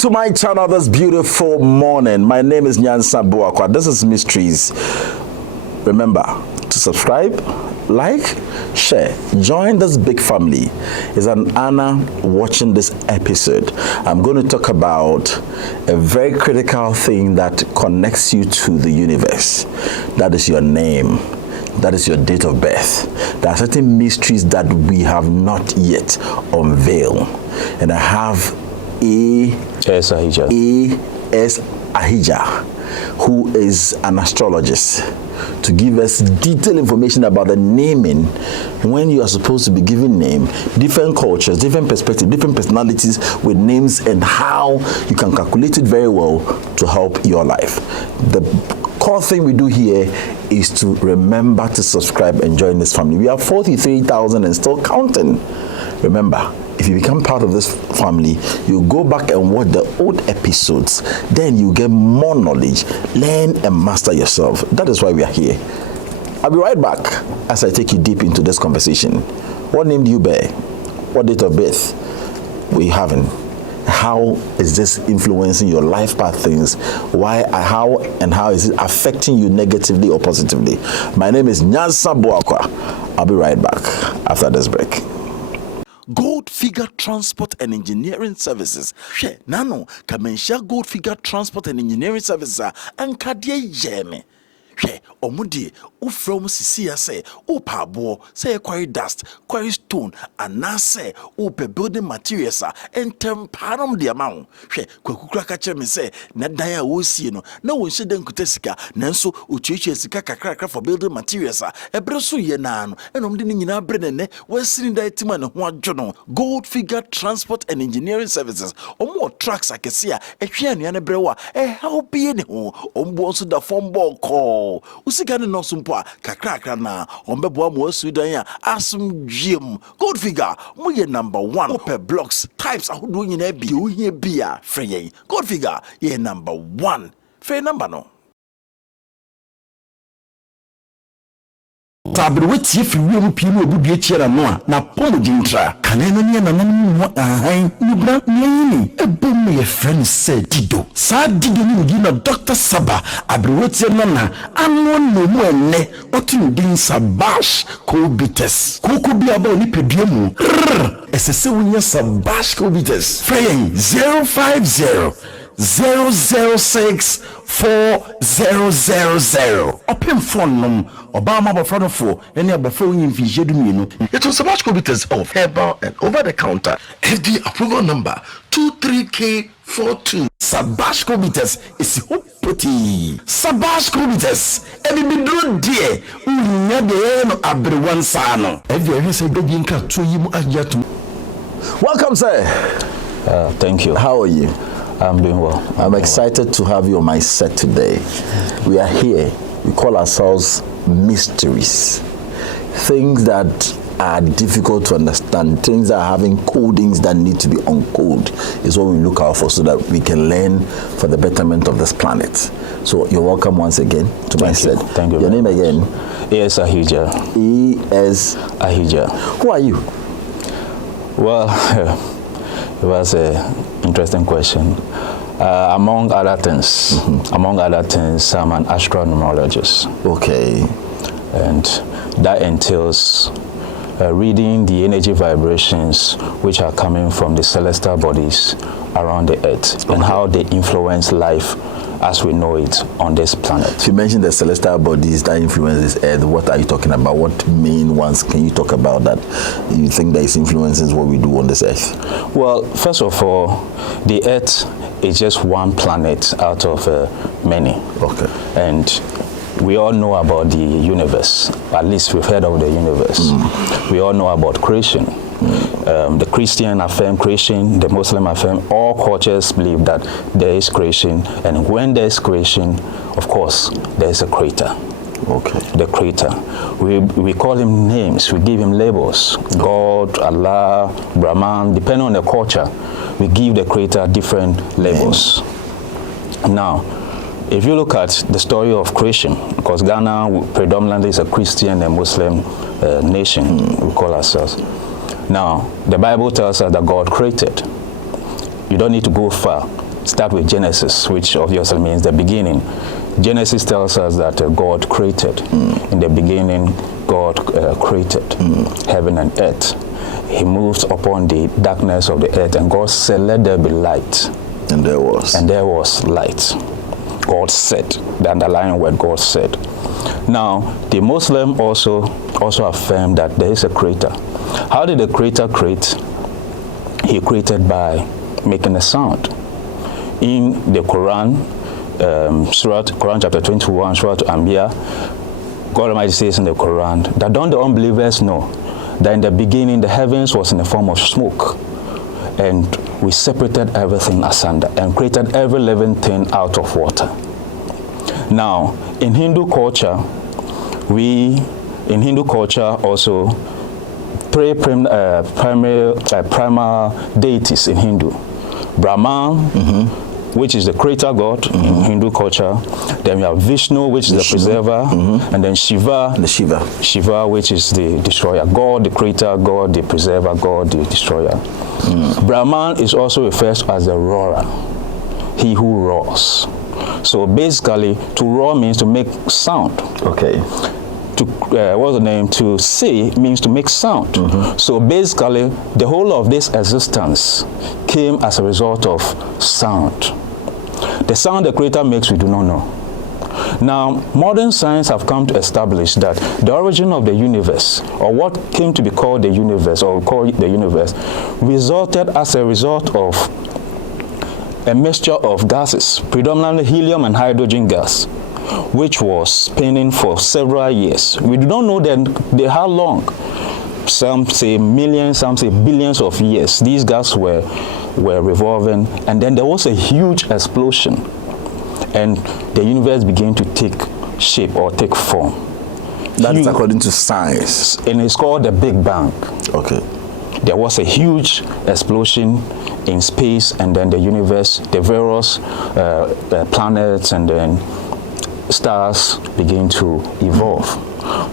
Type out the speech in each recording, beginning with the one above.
To my channel this beautiful morning. My name is Nyansa Boakwa. This is Mysteries. Remember to subscribe, like, share, join this big family. It's an honor watching this episode. I'm going to talk about a very critical thing that connects you to the universe. That is your name. That is your date of birth. There are certain mysteries that we have not yet unveiled. And I have Ahija, who is an astrologist, to give us detailed information about the naming, when you are supposed to be giving name, different cultures, different perspectives, different personalities with names, and how you can calculate it very well to help your life. The core thing we do here is to remember to subscribe and join this family. We are 43,000 and still counting. Remember, if you become part of this family, you go back and watch the old episodes. Then you get more knowledge, learn and master yourself. That is why we are here. I'll be right back as I take you deep into this conversation. What name do you bear? What date of birth? We haven't. How is this influencing your life path things? Why, how is it affecting you negatively or positively? My name is Nyansa Boakwa. I'll be right back after this break. Gold Figure Transport and Engineering Services. She nano kamensha Gold Figure Transport and Engineering Services and kadie yeme. She omudi ufrom sisi say upa bo say quarry dust, quarry stone, and na say upe building materials and temparam the amount. She kwakukura kache me say na daya wosi no na wonse den kutesika nanso uchichi sika kakra for building materials ebreso ye na no enom de nyina brenene wasini da etima ne ho adwono. Gold Figure Transport and Engineering Services omo trucks akese a ehwe anua ne brewa help ye ne ho ombo so da form ball call usika ne no so kakra na ombeboa mo asudan ya asum gym. Gold Figure mo ye number 1 per blocks types ahodo nyina bi o hia bia frey. Gold Figure ye number 1 frey number no tabiri wetie fi wiem pii no obudue chiera no a na pomo dintra kanena ne na nanom ho ahan nibra nyini ebom ye friend said dido sa dido ni di na Dr. Saba abiri wetie no na anwo no mu enne otu din Sabash Kobites koko bia ba oni pedua mu esese wonya Sabash Kobites frey 050 006 4000 open phone num Obama bofrano for any abafo yin fi jedu mienu. It was Sabash Kobites of herbal and over the counter FD approval number 23K42. Sabash Kobites is hopoti. Sabash Kobites ebi bidro die unya de no abrewan sa no. Evi say dogi nka to yimu ajatu. Welcome sir. Thank you. How are you? I'm doing well. I'm excited to have you on my set today. We are here. We call ourselves Mysteries. Things that are difficult to understand, things that are having codings that need to be uncoded is what we look out for so that we can learn for the betterment of this planet. So you're welcome once again to my set. Thank you. Your name again? E.S. Ahija. E.S. Ahija. Who are you? Well, it was an interesting question. Among other things, I'm an astronomologist. Okay. And that entails reading the energy vibrations which are coming from the celestial bodies around the Earth and how they influence life as we know it on this planet. So you mentioned the celestial bodies that influence this Earth. What are you talking about? What main ones can you talk about that you think that is influences what we do on this Earth? Well, first of all, the Earth is just one planet out of many. Okay. And we all know about the universe. At least we've heard of the universe. We all know about creation. The Christian affirm creation, the Muslim affirm, all cultures believe that there is creation, and when there is creation, of course, there is a creator. Okay. The creator. We call him names, we give him labels. God, Allah, Brahman, depending on the culture, we give the creator different labels. Now, if you look at the story of creation, because Ghana predominantly is a Christian and Muslim nation, we call ourselves. Now, the Bible tells us that God created. You don't need to go far. Start with Genesis, which obviously means the beginning. Genesis tells us that God created. In the beginning, God created heaven and earth. He moved upon the darkness of the earth, and God said, "Let there be light." And there was. And there was light. God said. The underlying word, God said. Now, the Muslim also affirm that there is a creator. How did the creator create? He created by making a sound. In the Quran, Quran chapter 21, Surah Al-Anbiya, God Almighty says in the Quran that don't the unbelievers know that in the beginning the heavens was in the form of smoke, and we separated everything asunder and created every living thing out of water. Now, in Hindu culture, also three primal deities in Hindu. Brahman, which is the creator god in Hindu culture. Then we have Vishnu, which is the preserver. And then Shiva, Shiva, which is the destroyer. God, the creator, God, the preserver, God, the destroyer. Brahman is also referred to as the roarer, he who roars. So basically, to roar means to make sound. Okay. To say means to make sound. So basically, the whole of this existence came as a result of sound. The sound the creator makes, we do not know. Now, modern science have come to establish that the origin of the universe, or what came to be called the universe, or called the universe, resulted as a result of a mixture of gases, predominantly helium and hydrogen gas, which was spinning for several years. We do not know how long. Some say millions, some say billions of years. These gases were revolving, and then there was a huge explosion, and the universe began to take shape or take form. That is according to science. And it's called the Big Bang. Okay. There was a huge explosion in space, and then the universe, the various planets, and then stars begin to evolve.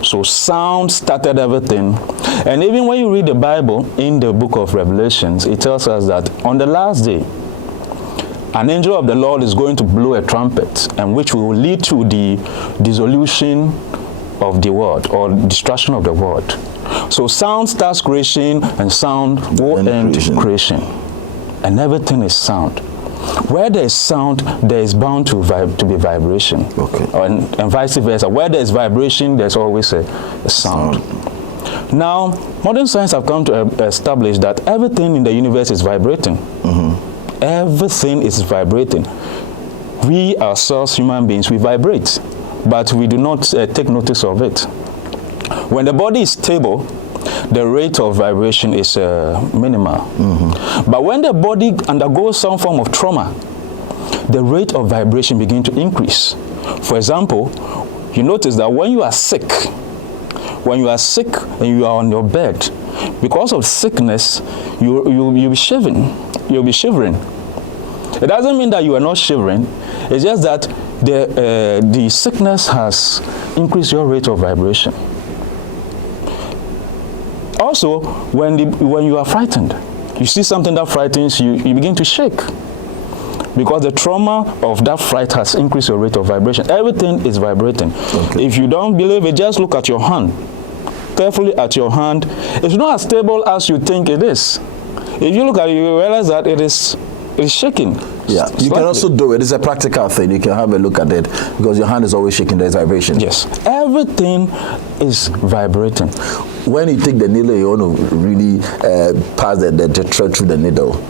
So sound started everything. And even when you read the Bible in the book of Revelations, it tells us that on the last day, an angel of the Lord is going to blow a trumpet, and which will lead to the dissolution of the world, or destruction of the world. So sound starts creation, and sound will end creation. And everything is sound. Where there is sound, there is bound to be vibration. Okay. And vice versa. Where there is vibration, there's always a sound. Now, modern science have come to establish that everything in the universe is vibrating. Everything is vibrating. We ourselves, human beings, we vibrate, but we do not take notice of it. When the body is stable, the rate of vibration is minimal. But when the body undergoes some form of trauma, the rate of vibration begins to increase. For example, you notice that when you are sick and you are on your bed, because of sickness, you'll be shivering. You'll be shivering. It doesn't mean that you are not shivering. It's just that the sickness has increased your rate of vibration. Also, when you are frightened, you see something that frightens you, you begin to shake. Because the trauma of that fright has increased your rate of vibration. Everything is vibrating. Okay. If you don't believe it, just look at your hand. Carefully at your hand. It's not as stable as you think it is. If you look at it, you realize that it is shaking. Yeah, you can also do it. It's a practical thing. You can have a look at it because your hand is always shaking. There's vibration. Yes, everything is vibrating. When you take the needle, you want to really pass the thread through the needle.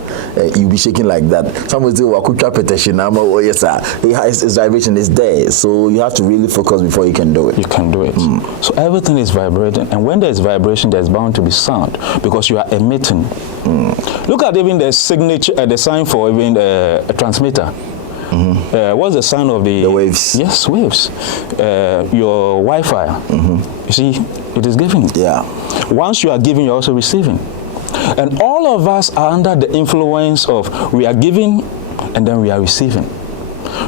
You'll be shaking like that. Someone will say, "Wakucha peteshinama." Oh yes, sir. Its vibration is there, so you have to really focus before you can do it. You can do it. So everything is vibrating, and when there's vibration, there's bound to be sound because you are emitting. Look at even the signature, the sign for even a transmitter. What's the sign of the waves? Yes, waves. Your Wi-Fi. You see, it is giving. Yeah. Once you are giving, you're also receiving. And all of us are under the influence of, we are giving and then we are receiving.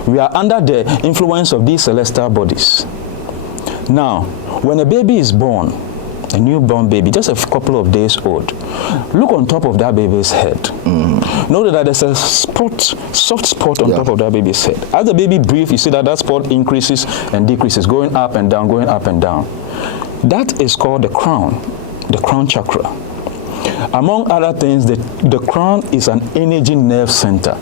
We are under the influence of these celestial bodies. Now, when a baby is born, a newborn baby, just a couple of days old, look on top of that baby's head. Note that there's a soft spot on top of that baby's head. As the baby breathes, you see that spot increases and decreases, going up and down, going up and down. That is called the crown chakra. Among other things, the crown is an energy nerve center.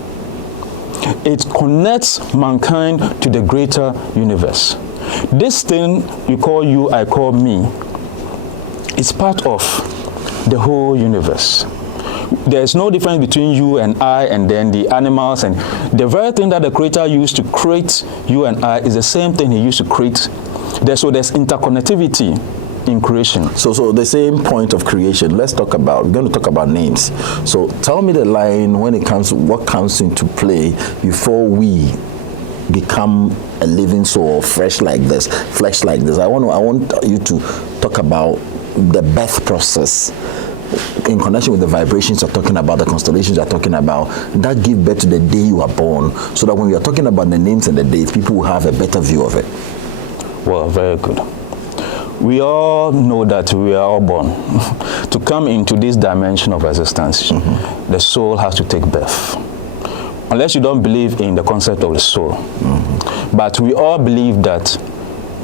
It connects mankind to the greater universe. This thing you call you, I call me, is part of the whole universe. There is no difference between you and I and then the animals, and the very thing that the Creator used to create you and I is the same thing He used to create. So there's interconnectivity in creation. So the same point of creation. We're going to talk about names. So tell me the line when it comes to what comes into play before we become a living soul, flesh like this. I want you to talk about the birth process in connection with the vibrations you're talking about, the constellations you're talking about, that give birth to the day you are born, so that when we are talking about the names and the dates, people will have a better view of it. Well, very good. We all know that we are all born. To come into this dimension of existence, the soul has to take birth. Unless you don't believe in the concept of the soul. But we all believe that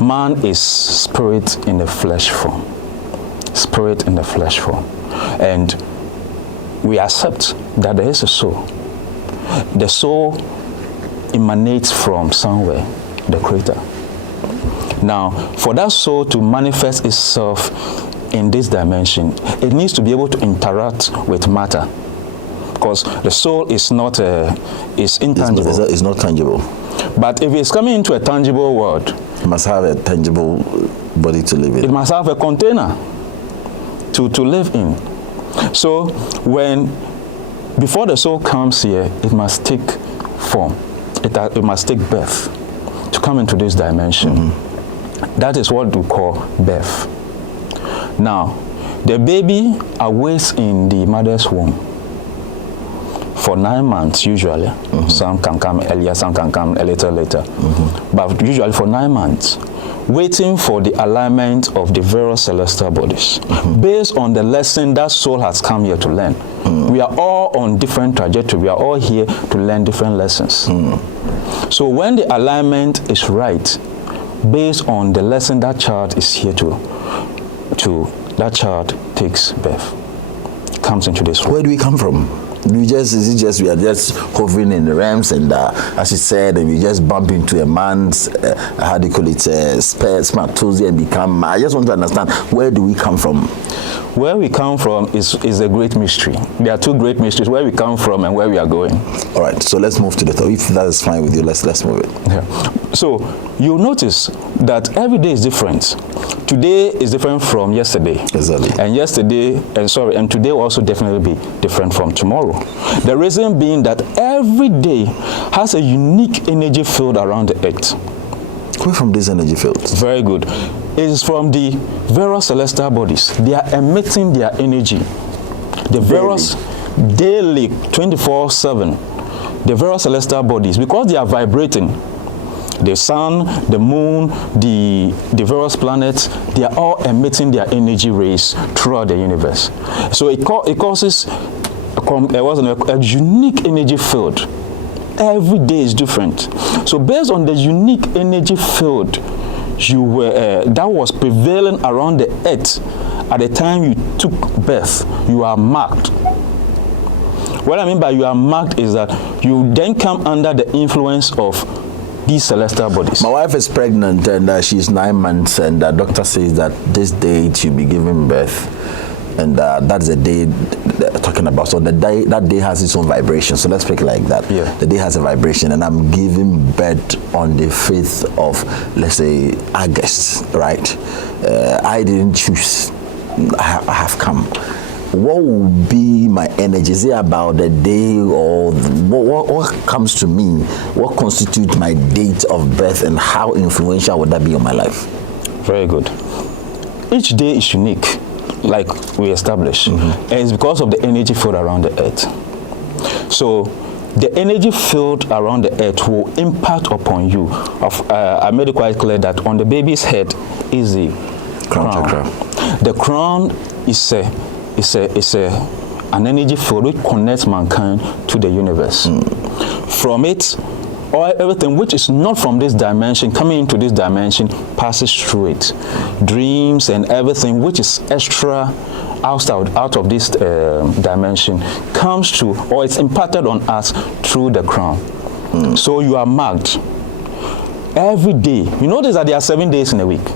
man is spirit in the flesh form. Spirit in the flesh form. And we accept that there is a soul. The soul emanates from somewhere, the Creator. Now, for that soul to manifest itself in this dimension, it needs to be able to interact with matter. Because the soul is not is intangible. It's not tangible. But if it's coming into a tangible world, it must have a tangible body to live in. It must have a container to live in. So before the soul comes here, it must take form. It must take birth to come into this dimension. That is what we call birth. Now, the baby awaits in the mother's womb for 9 months usually. Some can come earlier, some can come a little later. But usually for 9 months, waiting for the alignment of the various celestial bodies based on the lesson that soul has come here to learn. We are all on different trajectory. We are all here to learn different lessons. So when the alignment is right, based on the lesson that child is here to that child takes birth, comes into this world. Where do we come from? We are just hovering in the realms, and as you said, and we just bump into a man's spermatozoa and become. I just want to understand, where do we come from? Where we come from is a great mystery. There are two great mysteries: where we come from and where we are going. All right, so let's move to the top. If that is fine with you, let's move it. Yeah. So you'll notice that every day is different. Today is different from yesterday. Exactly. And today will also definitely be different from tomorrow. The reason being that every day has a unique energy field around the earth. Where from these energy fields? Very good. It is from the various celestial bodies. They are emitting their energy. The various daily 24/7. The various celestial bodies, because they are vibrating. The sun, the moon, the various planets, they are all emitting their energy rays throughout the universe. So it causes a unique energy field. Every day is different. So based on the unique energy field that was prevailing around the earth at the time you took birth, you are marked. What I mean by you are marked is that you then come under the influence of these celestial bodies. My wife is pregnant and she's 9 months, and the doctor says that this date she'll be giving birth, and that's the day they're talking about. So that day has its own vibration. So let's speak like that. Yeah. The day has a vibration, and I'm giving birth on the 5th of, let's say, August, right? I didn't choose. I have come. what will be my energy? Is it about the day, or what comes to me? What constitutes my date of birth, and how influential would that be on my life? Very good. Each day is unique, like we established, and it's because of the energy field around the earth. So the energy field around the earth will impact upon you. I made it quite clear that on the baby's head is the crown. The crown is an energy field which connects mankind to the universe. From it, everything which is not from this dimension coming into this dimension passes through it. Dreams and everything which is extra out of this dimension comes to, or it's impacted on us through the crown. So you are marked every day. You notice that there are 7 days in a week.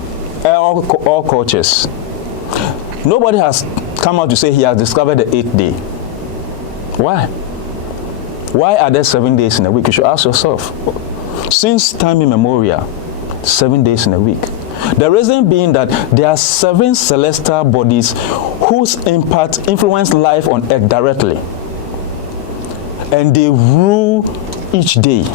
All cultures. Nobody has come out to say he has discovered the 8th day. Why? Why are there 7 days in a week? You should ask yourself. Since time immemorial, 7 days in a week. The reason being that there are 7 celestial bodies whose impact influence life on earth directly. And they rule each day.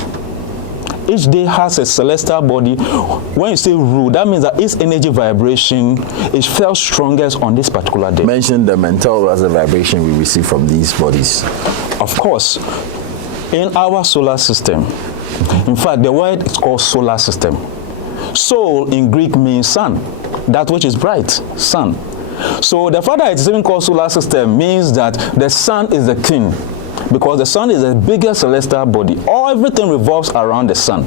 Each day has a celestial body. When you say rule, that means that its energy vibration is felt strongest on this particular day. Mention the mental as a vibration we receive from these bodies. Of course, in our solar system, in fact, the word is called solar system. Sol in Greek means sun, that which is bright, sun. So the fact that it's even called solar system means that the sun is the king, because the sun is the biggest celestial body. Everything revolves around the sun.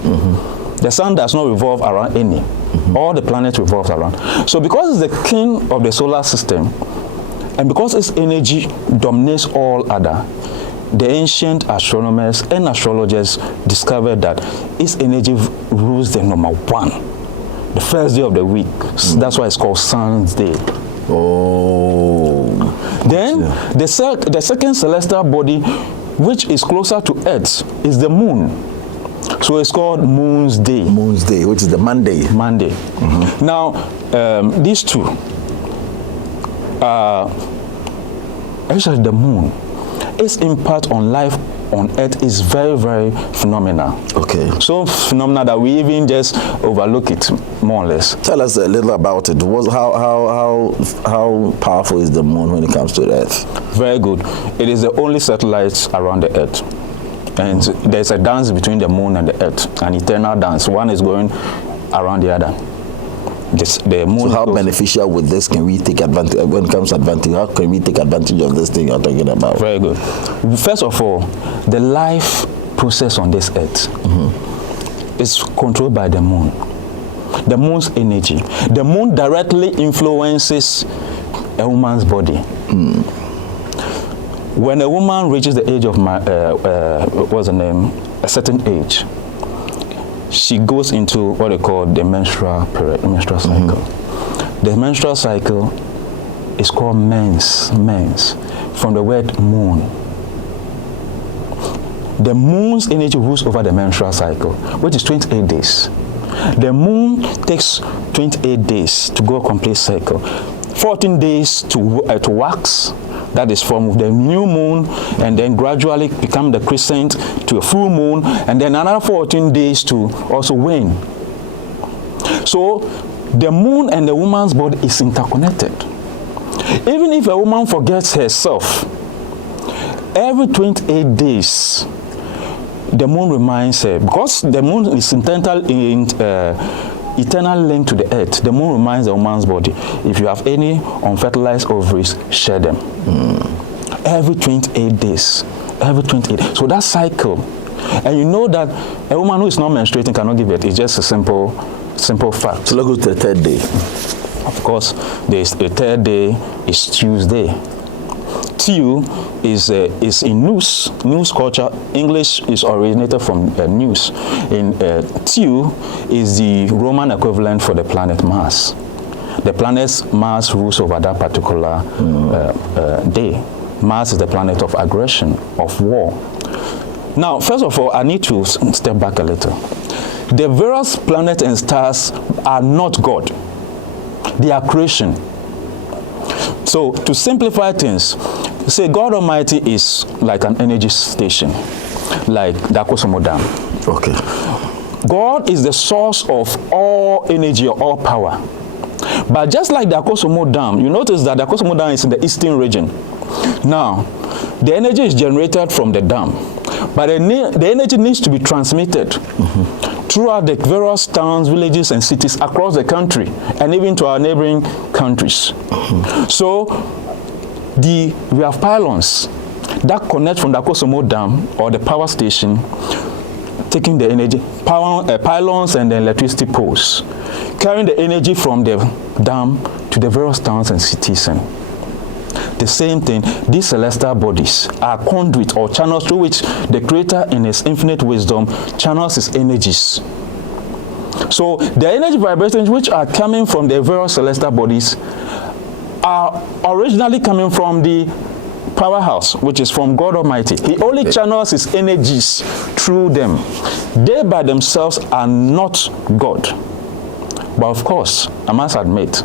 The sun does not revolve around any. All the planets revolve around. So because it's the king of the solar system, and because its energy dominates all other, the ancient astronomers and astrologers discovered that its energy rules the number 1, the first day of the week. That's why it's called Sun's Day. Then the second celestial body, which is closer to Earth, is the moon. So it's called Moon's Day. Moon's Day, which is the Monday. Now, these two, actually the moon, its impact on life on Earth is very, very phenomenal. Okay. So phenomenal that we even just overlook it, more or less. Tell us a little about it. How powerful is the moon when it comes to the Earth? Very good. It is the only satellite around the Earth. And there's a dance between the moon and the Earth, an eternal dance. One is going around the other. The moon. So how beneficial with this can we take advantage when it comes to advantage? How can we take advantage of this thing you're talking about? Very good. First of all, the life process on this earth is controlled by the moon. The moon's energy. The moon directly influences a woman's body. When a woman reaches the age of a certain age, she goes into what they call the menstrual period, menstrual cycle. The menstrual cycle is called mens, from the word moon. The moon's energy rules over the menstrual cycle, which is 28 days. The moon takes 28 days to go a complete cycle. 14 days to wax, that is from the new moon, and then gradually become the crescent to a full moon, and then another 14 days to also wane. So the moon and the woman's body is interconnected. Even if a woman forgets herself, every 28 days, the moon reminds her, because the moon is eternal link to the earth. The moon reminds the woman's body, if you have any unfertilized ovaries, share them. Every 28 days. Every 28 days. So that cycle. And you know that a woman who is not menstruating cannot give birth. It's just a simple fact. So let's go to the 3rd day. Of course, the 3rd day is Tuesday. Tu is in news culture. English is originated from news. In Tu is the Roman equivalent for the planet Mars. The planet Mars rules over that particular day. Mars is the planet of aggression, of war. Now, first of all, I need to step back a little. The various planets and stars are not God. They are creation. So to simplify things, say God Almighty is like an energy station, like the Akosombo Dam. Okay. God is the source of all energy or all power. But just like the Akosombo Dam, you notice that the Akosombo Dam is in the eastern region. Now, the energy is generated from the dam, but the energy needs to be transmitted throughout the various towns, villages, and cities across the country, and even to our neighboring countries. So, we have pylons that connect from the Akosombo Dam or the power station, taking the energy, pylons and the electricity poles, carrying the energy from the dam to the various towns and cities. And the same thing, these celestial bodies are conduit or channels through which the Creator in His infinite wisdom channels His energies. So the energy vibrations which are coming from the various celestial bodies are originally coming from the powerhouse, which is from God Almighty. He only channels His energies through them. They by themselves are not God. But of course, I must admit,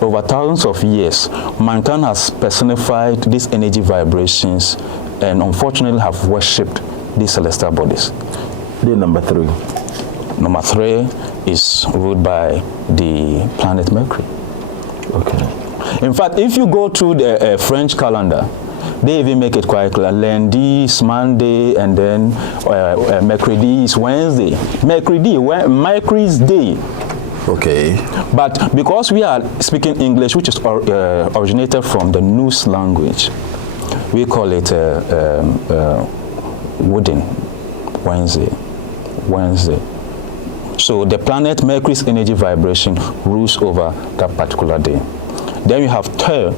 over thousands of years, mankind has personified these energy vibrations and unfortunately have worshipped these celestial bodies. Day number 3. Number 3 is ruled by the planet Mercury. Okay. In fact, if you go to the French calendar, they even make it quite clear. Lundi is Monday, and then Mercredi is Wednesday. Mercury's day. Okay. But because we are speaking English, which is originated from the Norse language, we call it wooden Wednesday. So the planet Mercury's energy vibration rules over that particular day. Then you have Thor,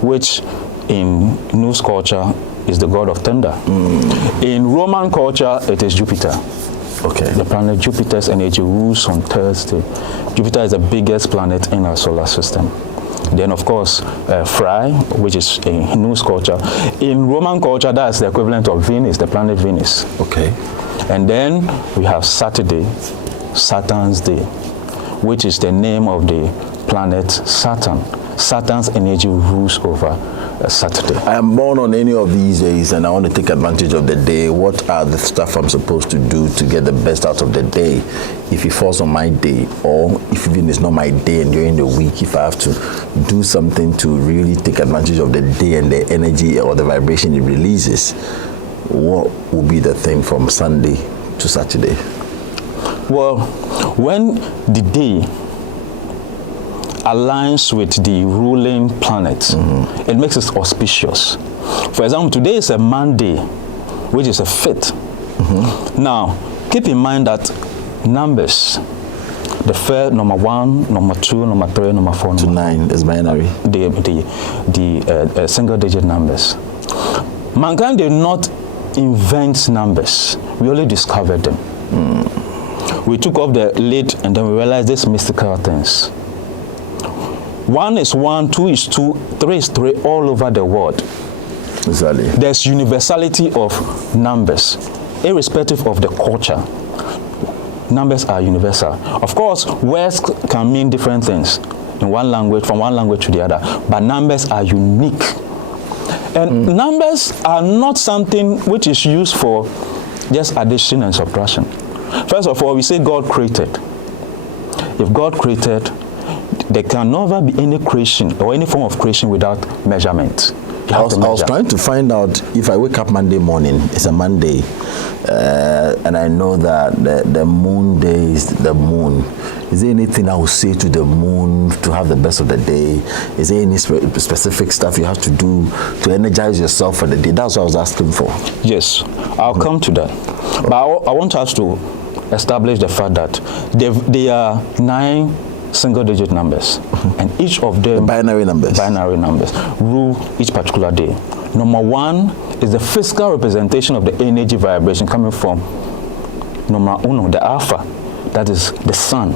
which in Norse culture is the god of thunder. In Roman culture, it is Jupiter. Okay. The planet Jupiter's energy rules on Thursday. Jupiter is the biggest planet in our solar system. Then, of course, Fry, which is in Norse culture. In Roman culture, that's the equivalent of Venus, the planet Venus. Okay. And then we have Saturday, Saturn's day, which is the name of the planet Saturn. Saturn's energy rules over Saturday. I am born on any of these days and I want to take advantage of the day. What are the stuff I'm supposed to do to get the best out of the day if it falls on my day, or if even it's not my day and during the week, if I have to do something to really take advantage of the day and the energy or the vibration it releases? What will be the thing from Sunday to Saturday? Well, when the day aligns with the ruling planet, it makes it auspicious. For example, today is a Monday, which is a 5th. Now, keep in mind that numbers, the first, number 1, number 2, number 3, number 4, to 9 is binary. The single-digit numbers. Mankind did not invent numbers. We only discovered them. We took off the lid and then we realized these mystical things. 1 is 1, 2 is 2, 3 is 3 all over the world. Exactly. There's universality of numbers, irrespective of the culture. Numbers are universal. Of course, words can mean different things in one language, from one language to the other, but numbers are unique. And numbers are not something which is used for just addition and subtraction. First of all, we say God created. If God created, there can never be any creation or any form of creation without measurement. I was trying to find out if I wake up Monday morning, it's a Monday, and I know that the moon day is the moon. Is there anything I will say to the moon to have the best of the day? Is there any specific stuff you have to do to energize yourself for the day? That's what I was asking for. Yes, I'll come to that. But I want us to establish the fact that there are 9 single-digit numbers, and each of them binary numbers rule each particular day. Number 1 is the physical representation of the energy vibration coming from number 1, the alpha, that is the sun.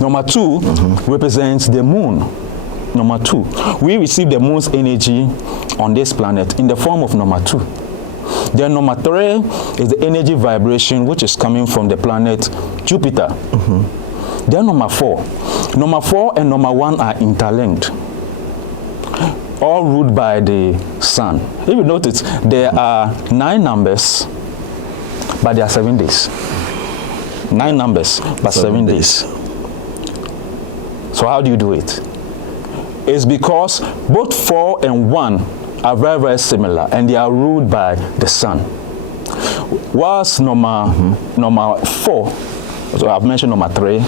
Number 2 represents the moon. Number 2, we receive the moon's energy on this planet in the form of number 2. Then number 3 is the energy vibration which is coming from the planet Jupiter. Then number 4 Number 4 and number 1 are interlinked, all ruled by the sun. If you notice, there are 9 numbers, but there are 7 days. 9 numbers, but 7 days. So how do you do it? It's because both 4 and 1 are very, very similar, and they are ruled by the sun. Whilst number 4, so I've mentioned number 3,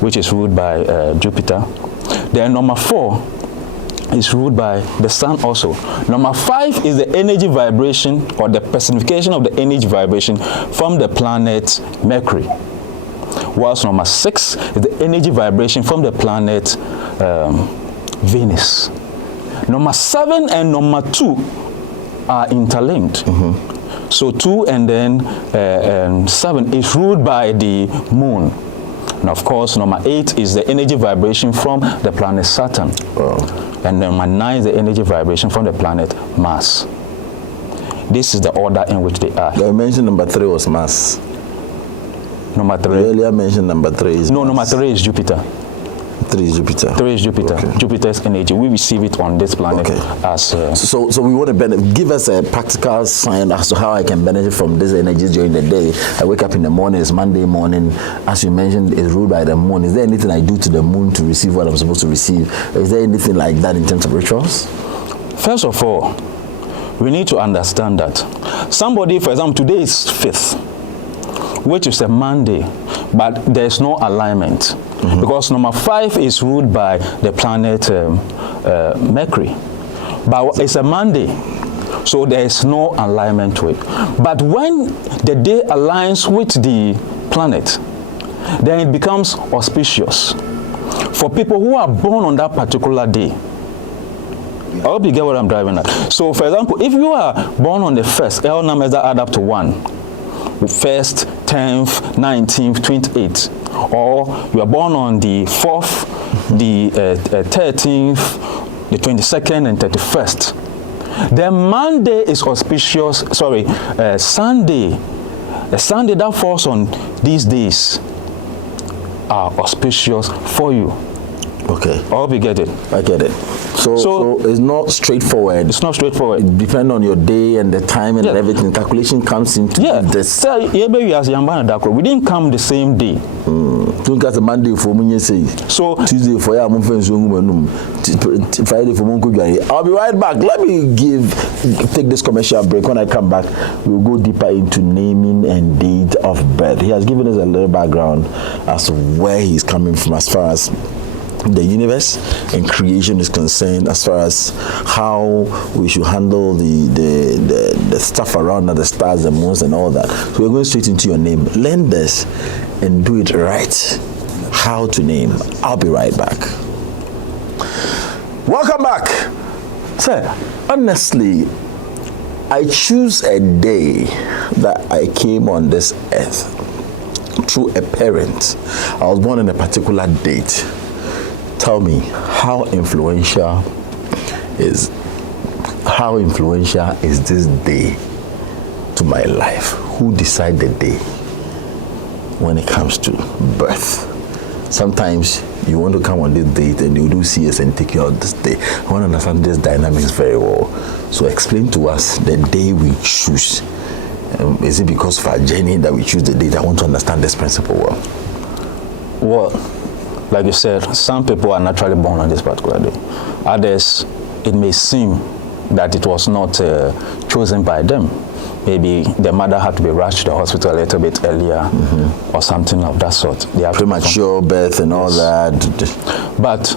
which is ruled by Jupiter. Then number 4 is ruled by the sun also. Number 5 is the energy vibration, or the personification of the energy vibration from the planet Mercury. Whilst number 6 is the energy vibration from the planet Venus. Number 7 and number 2 are interlinked. So 2 and then 7 is ruled by the moon. And of course, number 8 is the energy vibration from the planet Saturn. And number 9 is the energy vibration from the planet Mars. This is the order in which they are. You mentioned number 3 was Mars. Number 3. You earlier mentioned number 3 is No, Mars. number 3 is Jupiter. 3 is Jupiter. 3 is Jupiter. Okay. Jupiter's energy. We receive it on this planet as... So we want to give us a practical sign as to how I can benefit from these energies during the day. I wake up in the morning, it's Monday morning. As you mentioned, it's ruled by the moon. Is there anything I do to the moon to receive what I'm supposed to receive? Is there anything like that in terms of rituals? First of all, we need to understand that somebody, for example, today is 5th, which is a Monday, but there's no alignment. Because number 5 is ruled by the planet Mercury. But it's a Monday, so there is no alignment to it. But when the day aligns with the planet, then it becomes auspicious for people who are born on that particular day. I hope you get what I'm driving at. So, for example, if you are born on the 1st, all numbers that add up to 1, 1st, 10th, 19th, 28th, or you are born on the 4th, the 13th, the 22nd, and 31st, then Monday is auspicious, Sunday, the Sunday that falls on these days are auspicious for you. Okay. I hope you get it. I get it. So it's not straightforward. It's not straightforward. It depends on your day and the time and everything. Calculation comes into this. So, we didn't come the same day. Monday for me, so Tuesday for Friday for I'll be right back. Let me take this commercial break. When I come back, we'll go deeper into naming and date of birth. He has given us a little background as to where he's coming from as far as the universe and creation is concerned, as far as how we should handle the stuff around the stars, the moons, and all that. So we're going straight into your name. Learn this and do it right. How to name. I'll be right back. Welcome back. Sir, honestly, I choose a day that I came on this earth through a parent. I was born on a particular date. Tell me, how influential is this day to my life? Who decide the day when it comes to birth? Sometimes you want to come on this date and you do see us and take you out this day. I want to understand this dynamics very well. So explain to us the day we choose. Is it because of our journey that we choose the date? I want to understand this principle well. Well, like you said, some people are naturally born on this particular day. Others, it may seem that it was not chosen by them. Maybe the mother had to be rushed to the hospital a little bit earlier or something of that sort. They have premature birth and all that. But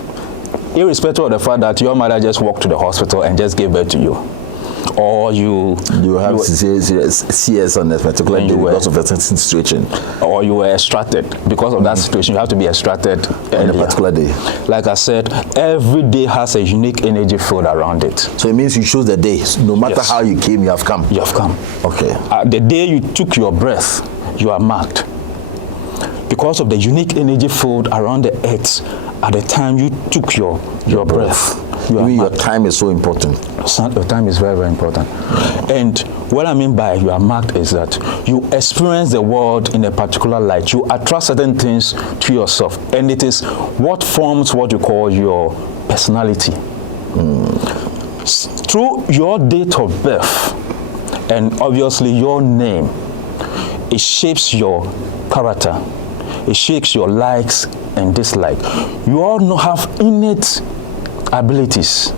irrespective of the fact that your mother just walked to the hospital and just gave birth to you, or you have CS on that particular day because of a certain situation, or you were extracted because of that situation. You have to be extracted on a particular day. Like I said, every day has a unique energy field around it. So it means you choose the day. No matter how you came, you have come. You have come. Okay. The day you took your breath, you are marked because of the unique energy field around the earth at the time you took your breath. Your time is so important. Your time is very, very important. And what I mean by you are marked is that you experience the world in a particular light. You attract certain things to yourself. And it is what forms what you call your personality. Through your date of birth and obviously your name, it shapes your character. It shapes your likes and dislikes. You all have innate abilities.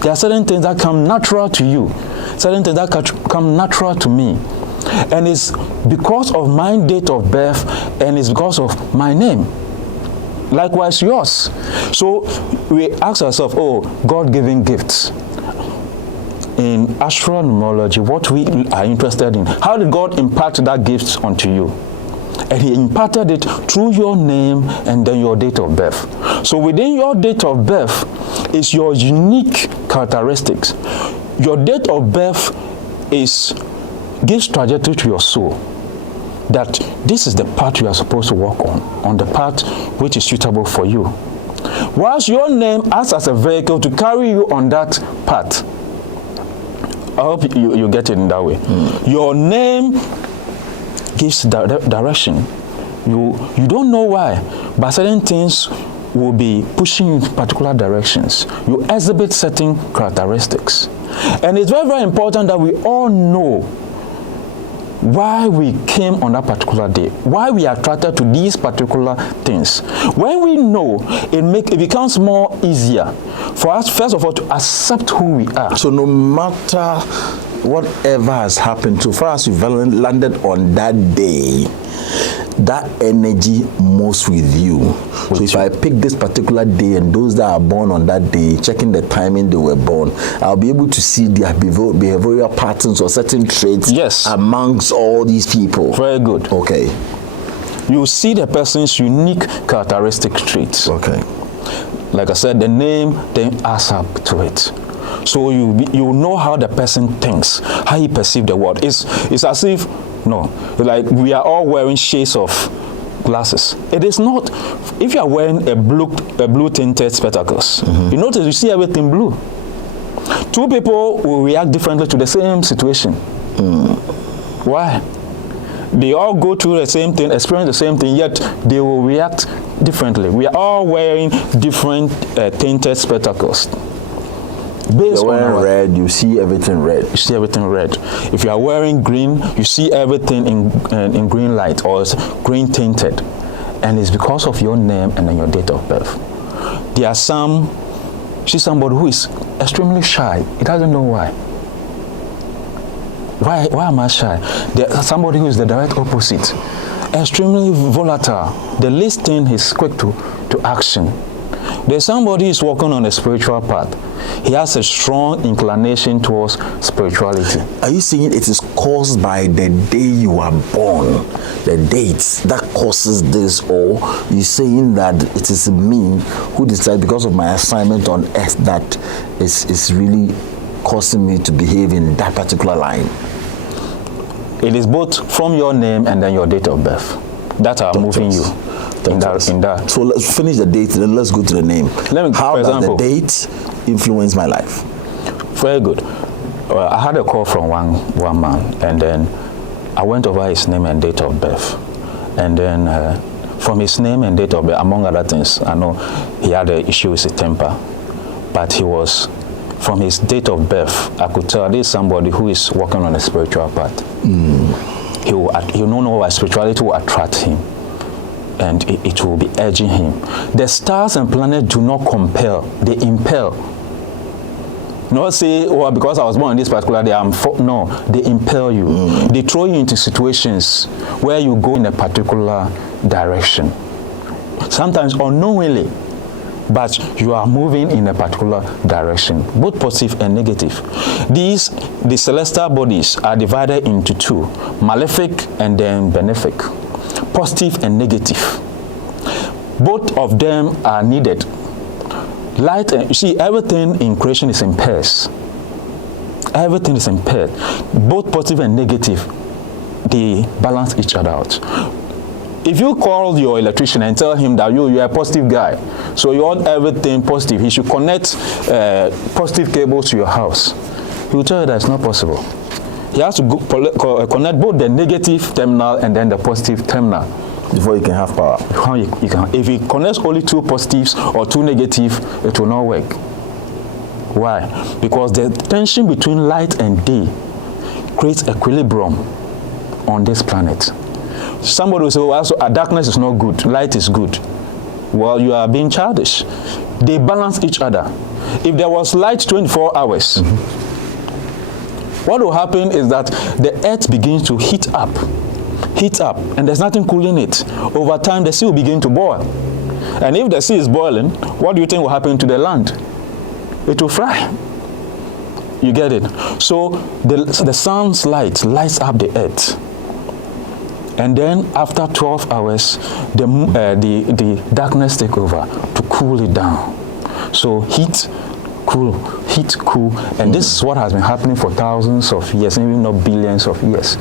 There are certain things that come natural to you, certain things that come natural to me. And it's because of my date of birth and it's because of my name. Likewise yours. So we ask ourselves, God-given gifts. In astronomology, what we are interested in, how did God impart that gift onto you? And he imparted it through your name and then your date of birth. So within your date of birth is your unique characteristics. Your date of birth gives trajectory to your soul. That this is the path you are supposed to walk on the path which is suitable for you. Whilst your name acts as a vehicle to carry you on that path. I hope you get it in that way. Your name gives direction. You don't know why, but certain things will be pushing you in particular directions. You exhibit certain characteristics. And it's very, very important that we all know why we came on that particular day, why we are attracted to these particular things. When we know, it becomes more easier for us, first of all, to accept who we are. So no matter whatever has happened, so far as you've landed on that day, that energy moves with you. So if I pick this particular day and those that are born on that day, checking the timing they were born, I'll be able to see their behavioral patterns or certain traits amongst all these people. Very good. Okay. You see the person's unique characteristic traits. Okay. Like I said, the name then adds up to it. So you know how the person thinks, how he perceives the world. It's as if, like we are all wearing shades of glasses. It is not. If you are wearing a blue tinted spectacles, you notice you see everything blue. Two people will react differently to the same situation. Why? They all go through the same thing, experience the same thing, yet they will react differently. We are all wearing different tinted spectacles. Based on red, you see everything red. You see everything red. If you are wearing green, you see everything in green light or green tinted. And it's because of your name and then your date of birth. There are she's somebody who is extremely shy. He doesn't know why. Why am I shy? There's somebody who is the direct opposite. Extremely volatile. The least thing is quick to action. There's somebody who is walking on a spiritual path. He has a strong inclination towards spirituality. Are you saying it is caused by the day you are born, the dates that causes this, or you saying that it is me who decides because of my assignment on earth that is really causing me to behave in that particular line? It is both from your name and then your date of birth that are moving you. In that. So let's finish the date, then let's go to the name. How does the date influence my life? Very good. I had a call from one man, and then I went over his name and date of birth. And then from his name and date of birth, among other things, I know he had an issue with his temper, but from his date of birth, I could tell this is somebody who is working on a spiritual path. He will know why spirituality will attract him. And it will be urging him. The stars and planets do not compel, they impel. Not say, because I was born in this particular day, no, they impel you. They throw you into situations where you go in a particular direction. Sometimes unknowingly, but you are moving in a particular direction, both positive and negative. The celestial bodies are divided into two, malefic and then benefic. Positive and negative. Both of them are needed. Light and you see, everything in creation is in pairs. Everything is in pairs. Both positive and negative, they balance each other out. if you call your electrician and tell him that you're a positive guy, so you want everything positive, he should connect positive cables to your house. He will tell you that it's not possible. He has to connect both the negative terminal and then the positive terminal before you can have power. If he connects only 2 positives or 2 negative, it will not work. Why? Because the tension between light and day creates equilibrium on this planet. Somebody will say, well, so darkness is not good, light is good. Well, you are being childish. They balance each other. If there was light 24 hours, what will happen is that the earth begins to heat up, and there's nothing cooling it. Over time, the sea will begin to boil. And if the sea is boiling, what do you think will happen to the land? It will fry. You get it? So the sun's light lights up the earth. And then after 12 hours, the darkness take over to cool it down. So heat, cool, and this is what has been happening for thousands of years, maybe not billions of years.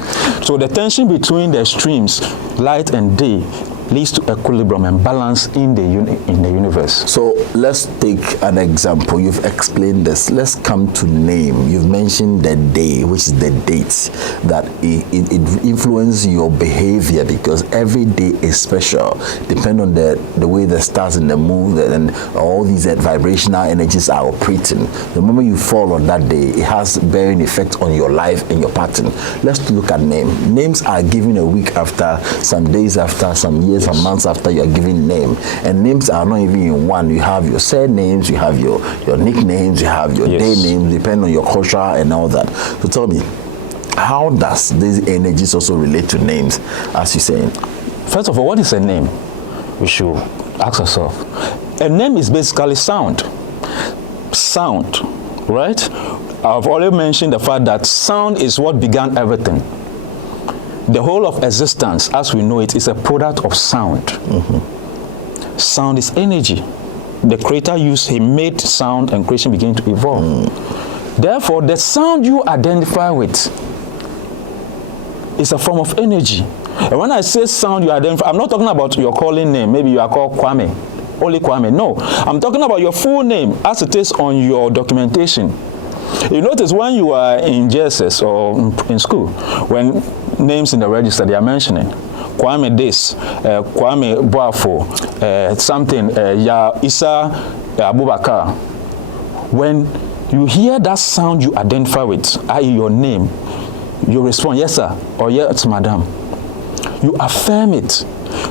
So the tension between the extremes, light and day, leads to equilibrium and balance in the universe. So let's take an example. You've explained this. Let's come to name. You've mentioned the day, which is the date, that it influences your behavior, because every day is special, depending on the way the stars in the moon and all these vibrational energies are operating. The moment you fall on that day, it has bearing effect on your life and your pattern. Let's look at name. Names are given a week after, some days after, some years, some months after you are given name. And names are not even in one. You have your surnames, you have your nicknames, you have your day names, depending on your culture and all that. So tell me, how does these energies also relate to names, as you're saying? First of all, what is a name? We should ask ourselves. A name is basically sound. Sound, right? I've already mentioned the fact that sound is what began everything. The whole of existence, as we know it, is a product of sound. Sound is energy. The Creator he made sound, and creation began to evolve. Therefore, the sound you identify with is a form of energy. And when I say sound you identify, I'm not talking about your calling name. Maybe you are called Kwame, only Kwame. No, I'm talking about your full name as it is on your documentation. You notice when you are in JSS or in school, when names in the register they are mentioning Kwame this, Kwame Boafo, something, Ya Isa Abubakar. When you hear that sound you identify with, i.e. your name, you respond, yes sir, or yes madam. You affirm it.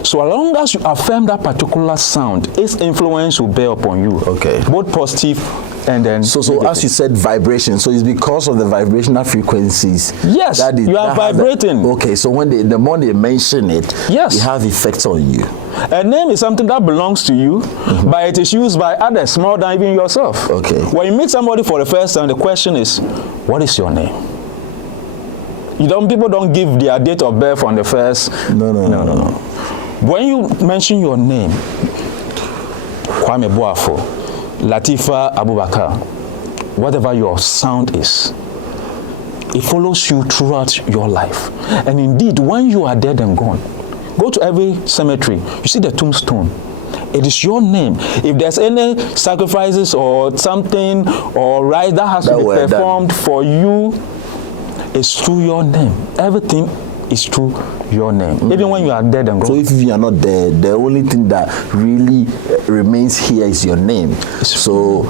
So as long as you affirm that particular sound, its influence will bear upon you. Okay. Both positive and then so as you said, vibration. So it's because of the vibrational frequencies. Yes, you are vibrating. Okay, so when the more they mention it, yes, it has effects on you. A name is something that belongs to you, but it is used by others more than even yourself. Okay. When you meet somebody for the first time, the question is, what is your name? People don't give their date of birth on the first. No. When you mention your name, Kwame Boafo, Latifa Abubakar, whatever your sound is, it follows you throughout your life. And indeed, when you are dead and gone, go to every cemetery, you see the tombstone. It is your name. If there's any sacrifices or something or right that has to be performed for you, it's through your name. Everything is through your name. Even when you are dead and gone. So if you are not there, the only thing that really remains here is your name. So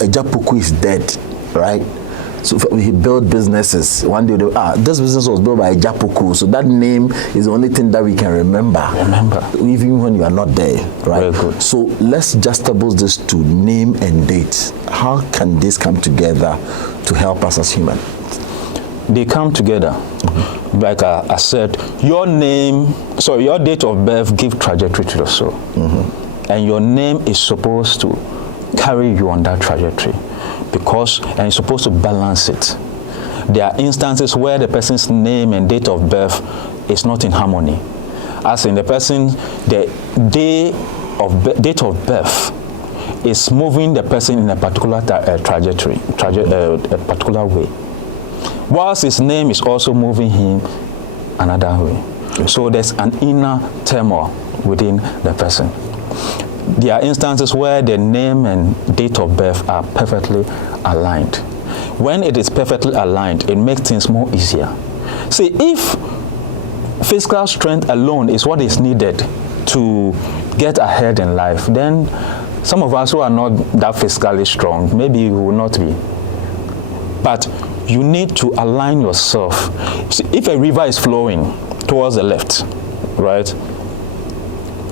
Ejapuku is dead, right? So he built businesses. One day, this business was built by Ejapuku. So that name is the only thing that we can remember. Even when you are not there, right? Very good. So let's juxtapose this to name and date. How can this come together to help us as humans? They come together. Like I said, your date of birth gives trajectory to the soul. And your name is supposed to carry you on that trajectory and it's supposed to balance it. There are instances where the person's name and date of birth is not in harmony. As in the date of birth is moving the person in a particular trajectory, a particular way, whilst his name is also moving him another way. So there's an inner turmoil within the person. There are instances where the name and date of birth are perfectly aligned. When it is perfectly aligned, it makes things more easier. See, if physical strength alone is what is needed to get ahead in life, then some of us who are not that physically strong, maybe we will not be. But you need to align yourself. See, if a river is flowing towards the left, right,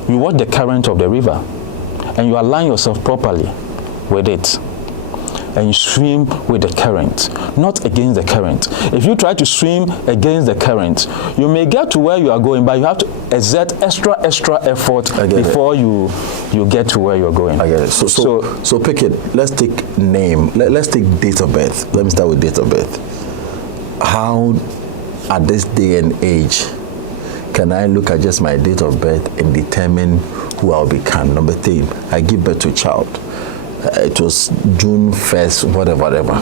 you watch the current of the river and you align yourself properly with it. And you swim with the current, not against the current. If you try to swim against the current, you may get to where you are going, but you have to exert extra effort before you get to where you're going. I get it. So pick it. Let's take name. Let's take date of birth. Let me start with date of birth. How, at this day and age, can I look at just my date of birth and determine who I'll become? Number 3, I give birth to a child. It was June 1st, whatever.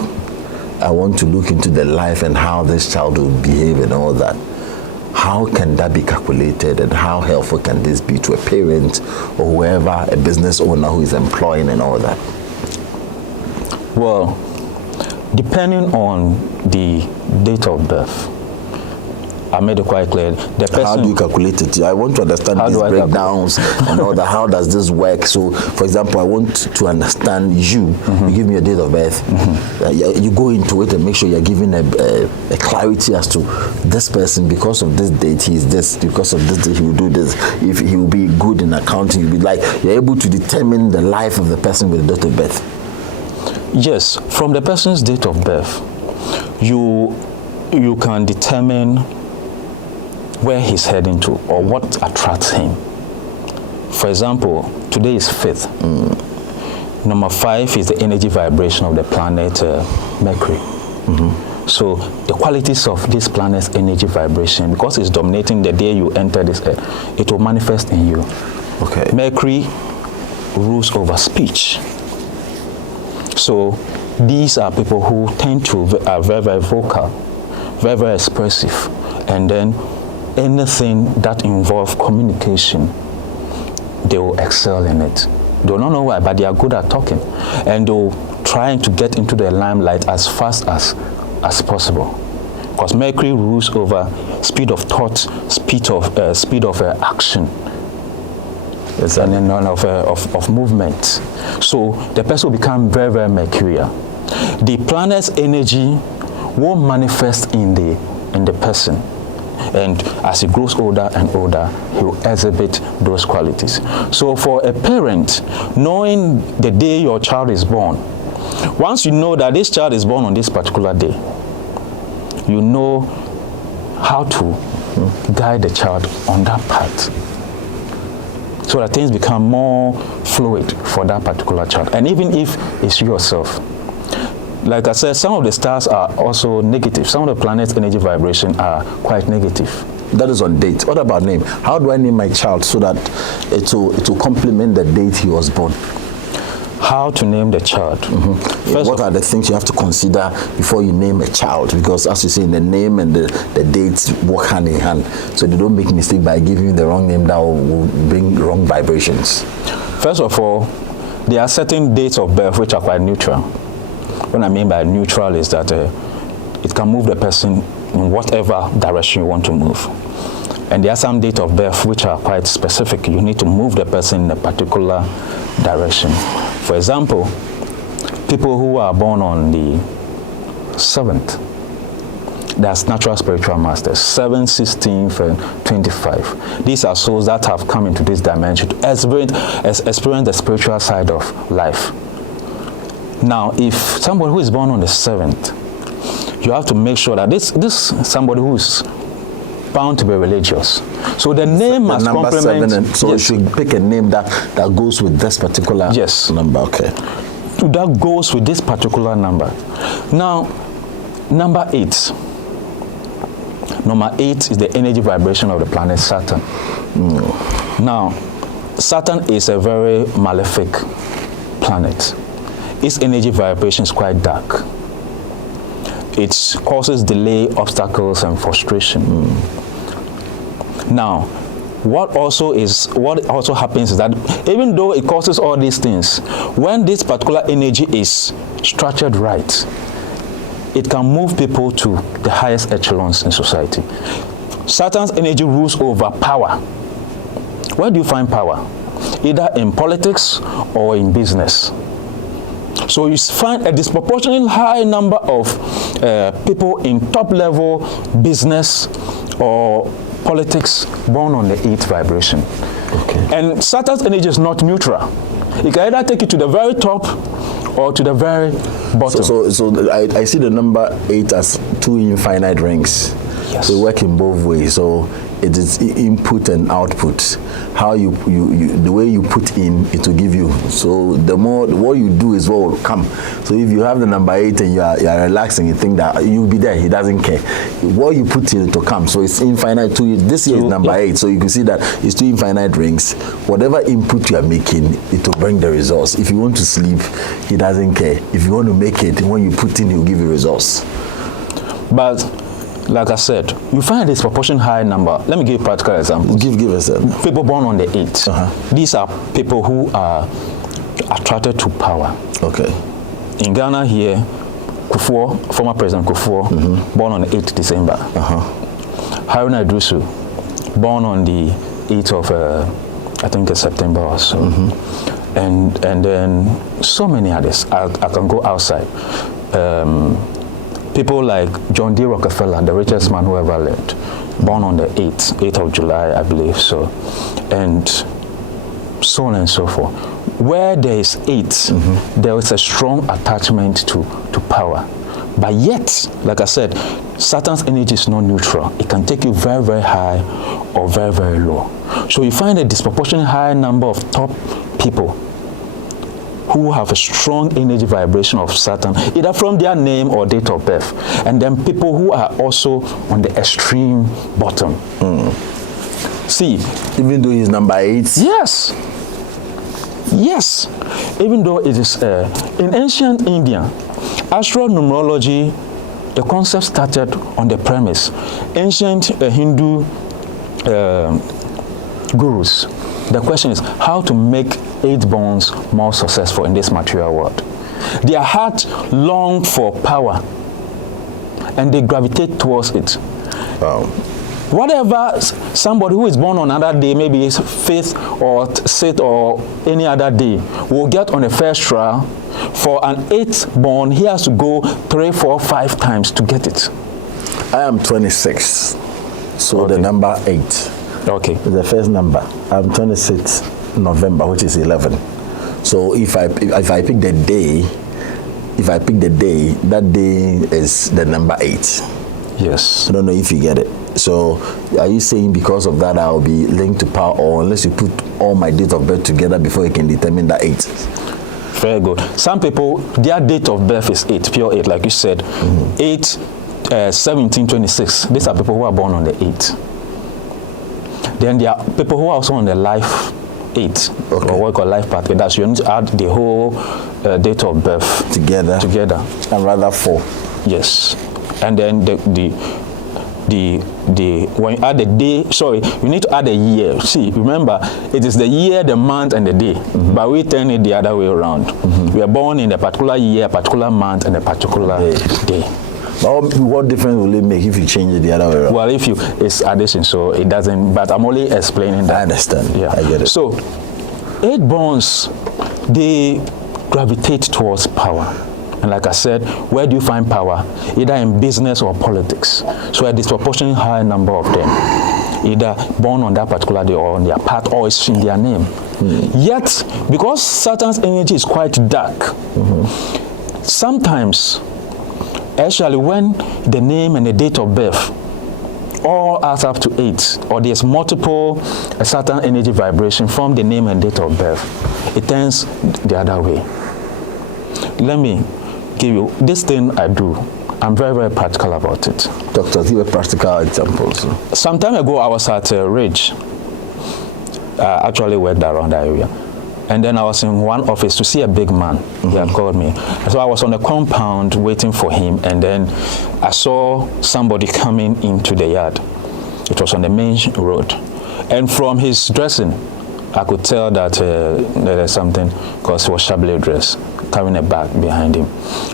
I want to look into the life and how this child will behave and all that. How can that be calculated, and how helpful can this be to a parent or whoever, a business owner who is employing and all that? Well, depending on the date of birth, I made it quite clear. The person, how do you calculate it? I want to understand these breakdowns and all that. How does this work? So, for example, I want to understand you. Mm-hmm. You give me a date of birth. Mm-hmm. You go into it and make sure you're giving a clarity as to this person, because of this date, he is this. Because of this date, he will do this. If he will be good in accounting, you'll be like, you're able to determine the life of the person with the date of birth. Yes, from the person's date of birth, you can determine where he's heading to or what attracts him. For example, today is 5th. Number 5 is the energy vibration of the planet Mercury. Mm-hmm. So the qualities of this planet's energy vibration, because it's dominating the day you enter this earth, it will manifest in you. Okay. Mercury rules over speech. So these are people who tend to are very, very vocal, very, very expressive, and then anything that involves communication, they will excel in it. They will not know why, but they are good at talking, and they'll try to get into the limelight as fast as possible, because Mercury rules over speed of thought, speed of action, and then of movement. So the person will become very, very mercurial. The planet's energy will manifest in the person. And as he grows older and older, he will exhibit those qualities. So for a parent, knowing the day your child is born, once you know that this child is born on this particular day, you know how to guide the child on that path, so that things become more fluid for that particular child. And even if it's yourself, like I said, some of the stars are also negative. Some of the planet's energy vibration are quite negative. That is on date. What about name? How do I name my child so that it will complement the date he was born? How to name the child? Mm-hmm. What are the things you have to consider before you name a child? Because as you say, the name and the dates work hand in hand. So they don't make mistake by giving you the wrong name that will bring wrong vibrations. First of all, there are certain dates of birth which are quite neutral. What I mean by neutral is that it can move the person in whatever direction you want to move. And there are some dates of birth which are quite specific. You need to move the person in a particular direction. For example, people who are born on the 7th, that's natural spiritual masters, 7, 16, and 25. These are souls that have come into this dimension to experience the spiritual side of life. Now, if somebody who is born on the 7th, you have to make sure that this somebody who is bound to be religious. So the name must complement. 7, so yes. You should pick a name that goes with this particular number. Okay. That goes with this particular number. Now, number 8. Number 8 is the energy vibration of the planet Saturn. Now, Saturn is a very malefic planet. Its energy vibration is quite dark. It causes delay, obstacles, and frustration. Now, what also happens is that even though it causes all these things, when this particular energy is structured right, it can move people to the highest echelons in society. Saturn's energy rules over power. Where do you find power? Either in politics or in business. So you find a disproportionately high number of people in top-level business or politics born on the 8th vibration. Okay. And Saturn's energy is not neutral. It can either take you to the very top or to the very bottom. So I see the number 8 as 2 infinite rings. Yes. They work in both ways. So it is input and output. How you the way you put in, it will give you. So the more what you do is what will come. So if you have the number 8 and you are relaxing, you think that you'll be there. He doesn't care. What you put in, it will come. So it's infinite. This year is number 8. So you can see that it's 2 infinite rings. Whatever input you are making, it will bring the results. If you want to sleep, he doesn't care. If you want to make it, when you put in, he will give you results. But like I said, you find this proportion high number. Let me give you a practical example. Give us a people born on the 8th. These are people who are attracted to power. Okay. In Ghana here, Kufuor, former President Kufuor, born on the 8th December. Haruna Idrisu, born on the 8th of, I think it's September or so. And then so many others. I can go outside. People like John D. Rockefeller, the richest man who ever lived, born on the 8th of July, I believe so, and so on and so forth. Where there is 8, there is a strong attachment to power. But yet, like I said, Saturn's energy is not neutral. It can take you very, very high or very, very low. So you find a disproportionately high number of top people who have a strong energy vibration of Saturn, either from their name or date of birth. And then people who are also on the extreme bottom. See, even though he's number 8? Yes. Yes. Even though it is in ancient India, astronumerology, the concept started on the premise. Ancient Hindu gurus, the question is how to make 8 bonds more successful in this material world. Their heart long for power and they gravitate towards it. Wow. Whatever somebody who is born on another day, maybe it's 5th or 6th or any other day, will get on a first trial. For an 8th born, he has to go 3, 4, 5 times to get it. I am 26, so the number 8. Okay. The first number. I'm 26 November, which is 11. So if I pick the day, that day is the number 8. Yes. I don't know if you get it. So are you saying because of that I'll be linked to power, or unless you put all my date of birth together before you can determine that 8? Very good. Some people, their date of birth is 8, pure 8, like you said. 8, 1726. These are people who are born on the 8th. Then there are people who are also on the life 8, or what we call life path. That's you need to add the whole date of birth together. And rather 4. Yes. And then when you add the day, you need to add a year. See, remember, it is the year, the month, and the day. But we turn it the other way around. We are born in a particular year, a particular month, and a particular day. What difference will it make if you change it the other way around? Well, it's addition, so it doesn't, but I'm only explaining that. I understand. Yeah. I get it. So, 8 bonds, they gravitate towards power. And like I said, where do you find power? Either in business or politics. So a disproportionately high number of them, either born on that particular day or on their path, or it's in their name. Yet, because Saturn's energy is quite dark, sometimes, actually when the name and the date of birth all adds up to 8, or there's multiple Saturn energy vibration from the name and date of birth, it turns the other way. Let me give you this thing I do. I'm very, very practical about it. Doctor, give a practical example. Some time ago, I was at Ridge. I actually worked around that area. And then I was in one office to see a big man. He had called me. So I was on the compound waiting for him. And then I saw somebody coming into the yard. It was on the main road. And from his dressing, I could tell that there's something, because he was shabbily dressed, carrying a bag behind him.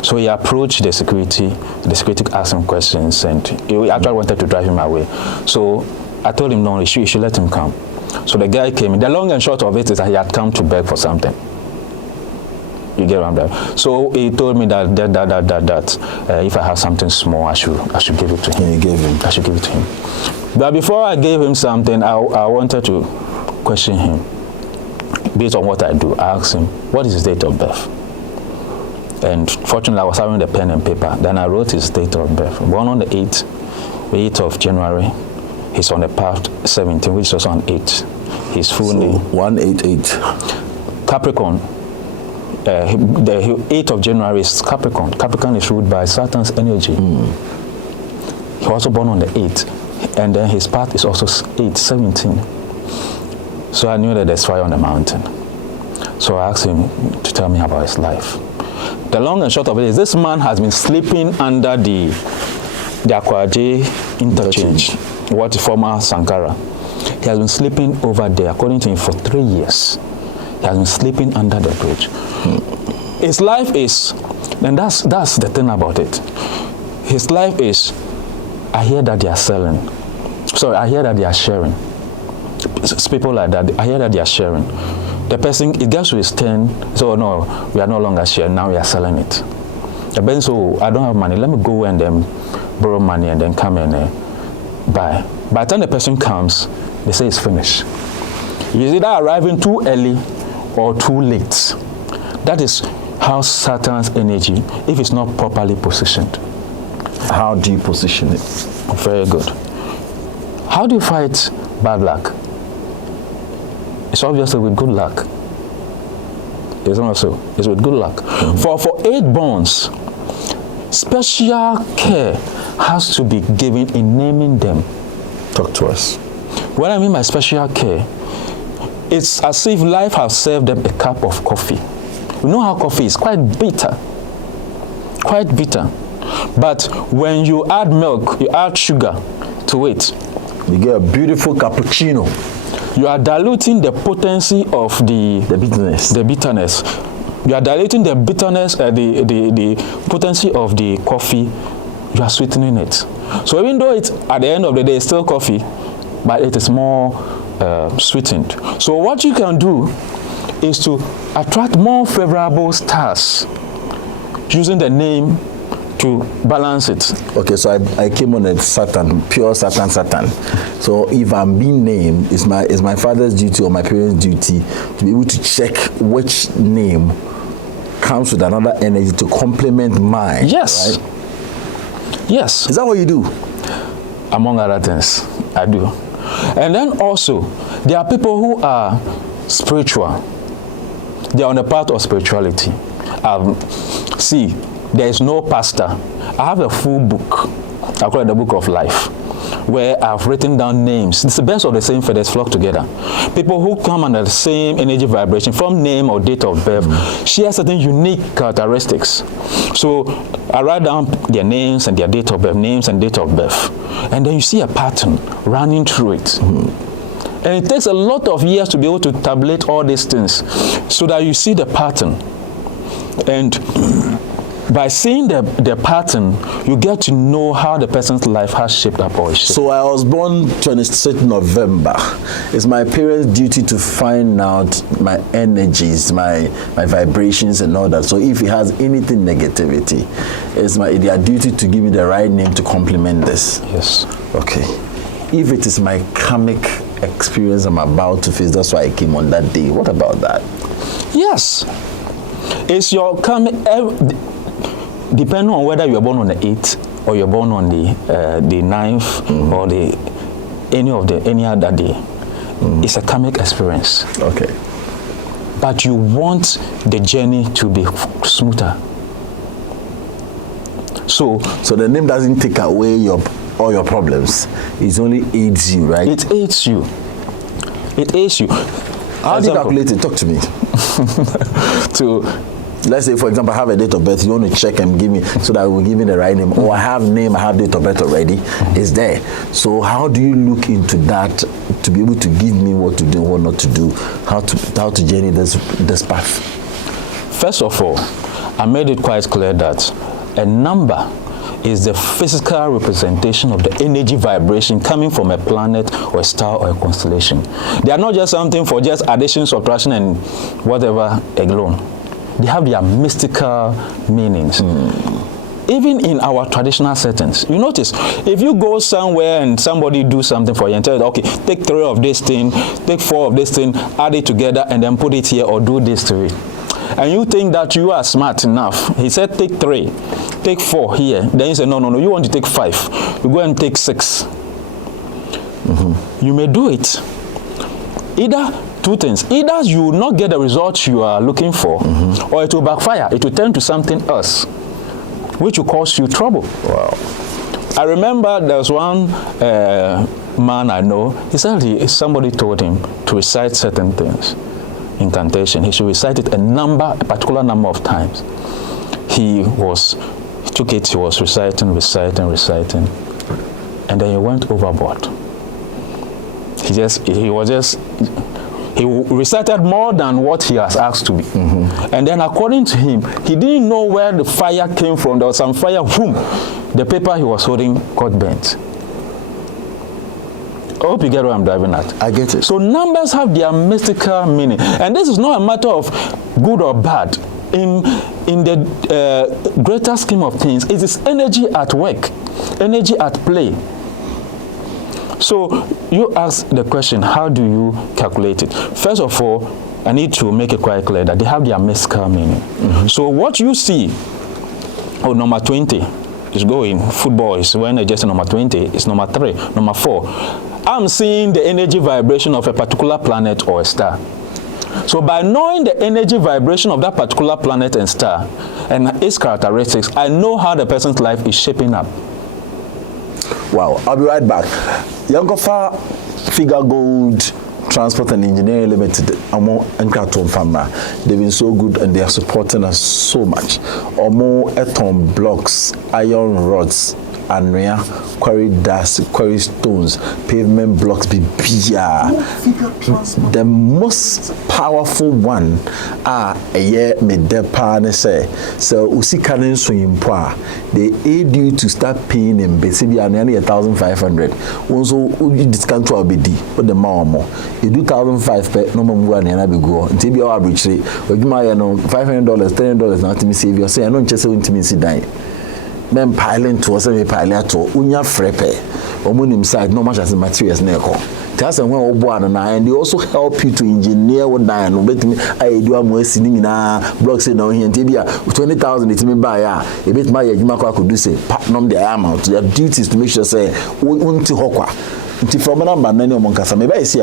So he approached the security. The security asked him questions, and he actually wanted to drive him away. So I told him, no, you should let him come. So the guy came in. The long and short of it is that he had come to beg for something. You get around that. So he told me that if I have something small, I should give it to him. And you gave him. I should give it to him. But before I gave him something, I wanted to question him. Based on what I do, I asked him, what is his date of birth? And fortunately, I was having the pen and paper. Then I wrote his date of birth. Born on the 8th of January. He's on the path 17, which is also on 8. His full name. 188. Capricorn. The 8th of January is Capricorn. Capricorn is ruled by Saturn's energy. He was also born on the 8th. And then his path is also 17. So I knew that there's fire on the mountain. So I asked him to tell me about his life. The long and short of it is this man has been sleeping under the Akwaje interchange, what former Sankara. He has been sleeping over there, according to him, for 3 years. He has been sleeping under the bridge. His life is, and that's the thing about it. His life is, I hear that they are selling. Sorry, I hear that they are sharing. It's people like that, I hear that they are sharing. The person, it gets to his 10, so no, we are no longer sharing, now we are selling it. The person, so I don't have money, let me go and then borrow money and then come and buy. By the time the person comes, they say it's finished. He's either arriving too early or too late. That is how Saturn's energy, if it's not properly positioned. How do you position it? Very good. How do you fight bad luck? It's obviously with good luck. It's not so. It's with good luck. For 8 bonds, special care has to be given in naming them. Talk to us. What I mean by special care, it's as if life has served them a cup of coffee. You know how coffee is quite bitter. Quite bitter. But when you add milk, you add sugar to it, you get a beautiful cappuccino. You are diluting the potency of the bitterness. The bitterness. You are diluting the bitterness, the potency of the coffee. You are sweetening it. So even though it's at the end of the day still coffee, but it is more sweetened. So what you can do is to attract more favorable stars using the name to balance it. Okay, so I came on a Saturn, pure Saturn. So if I'm being named, it's my father's duty or my parents' duty to be able to check which name comes with another energy to complement mine. Yes. Right? Yes. Is that what you do? Among other things, I do. And then also, there are people who are spiritual. They are on the path of spirituality. See, there is no pastor. I have a full book. I call it the Book of Life, where I've written down names. It's the best of the same feathers flock together. People who come under the same energy vibration from name or date of birth share certain unique characteristics. So I write down their names and their date of birth, names and date of birth. And then you see a pattern running through it. And it takes a lot of years to be able to tabulate all these things so that you see the pattern. And by seeing the pattern, you get to know how the person's life has shaped up or is shaped. So I was born 26th November. It's my parents' duty to find out my energies, my vibrations and all that. So if it has anything negativity, it's their duty to give me the right name to complement this. Yes. Okay. If it is my karmic experience I'm about to face, that's why I came on that day. What about that? Yes. It's your karmic... Depending on whether you're born on the 8th or you're born on the 9th or any other day, it's a karmic experience. Okay. But you want the journey to be smoother. So the name doesn't take away all your problems. It only aids you, right? It aids you. It aids you. How do you calculate it? Talk to me. Let's say, for example, I have a date of birth. You want to check and give me so that I will give you the right name. Or I have name, I have date of birth already. It's there. So how do you look into that to be able to give me what to do, what not to do, how to journey this path? First of all, I made it quite clear that a number is the physical representation of the energy vibration coming from a planet or a star or a constellation. They are not just something for just addition, subtraction, and whatever alone. They have their mystical meanings. Even in our traditional settings, you notice, if you go somewhere and somebody do something for you and tell you, okay, take 3 of this thing, take 4 of this thing, add it together, and then put it here or do this to it. And you think that you are smart enough. He said, take 3, take 4 here. Then you say, no, you want to take 5. You go and take 6. You may do it. Either 2 things. Either you will not get the results you are looking for, or it will backfire. It will turn to something else, which will cause you trouble. Wow. I remember there was one man I know. He said somebody told him to recite certain things. Incantation. He should recite it a particular number of times. He took it, he was reciting, and then he went overboard. He recited more than what he has asked to be. And then according to him, he didn't know where the fire came from. There was some fire, boom, the paper he was holding got burnt. I hope you get what I'm driving at. I get it. So numbers have their mystical meaning. And this is not a matter of good or bad. In the greater scheme of things, it is energy at work, energy at play. So you ask the question, how do you calculate it? First of all, I need to make it quite clear that they have their mystical meaning. So what you see, number 20 is going, football is when just number 20, it's number 3, number 4. I'm seeing the energy vibration of a particular planet or a star. So by knowing the energy vibration of that particular planet and star and its characteristics, I know how the person's life is shaping up. Wow, I'll be right back. Yankofa Figure Gold Transport and Engineering Limited, Amo Enkraton Famra. They've been so good and they are supporting us so much. Omo Eton blocks, iron rods, anwea, quarry dust, quarry stones, pavement blocks, bibia. The most powerful one a year me depa ne say so usika ne so impo they aid you to start paying in basic bi anu 1,500 also you discount to obedi but the more you do 1,500 per no mamu anu na be go nti bi o abrichire odwuma ye no $500 $10 na timi save you say I no nche se ntimi si dan men piling to say me pile to unya frepe omonim side no much as materials na eko that's when obo an na and they also help you to engineer what dan no betimi I do am asini nyina blocks say na here nti bia 20,000 itimi buy a e betima ya adwuma kwa could do say partner the amount their duties to make sure say unti hokwa nti from number nani o monkasa me buy see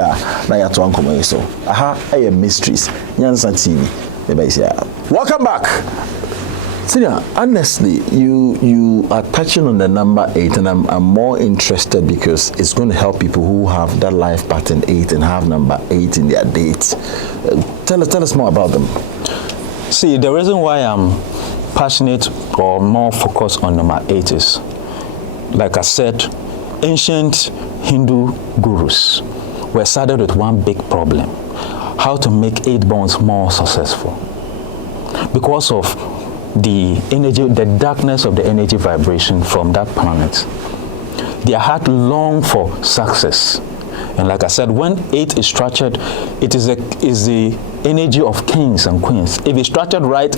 na ya to ankomo so aha I am mysteries nyansa TV me buy see welcome back. Senior, honestly, you are touching on the number 8, and I'm more interested because it's going to help people who have that life pattern 8 and have number 8 in their dates. Tell us more about them. See, the reason why I'm passionate or more focused on number 8 is, like I said, ancient Hindu gurus were saddled with one big problem: how to make 8 bonds more successful, because of the energy, the darkness of the energy vibration from that planet. Their heart longed for success. And like I said, when 8 is structured, it is the energy of kings and queens. If it's structured right,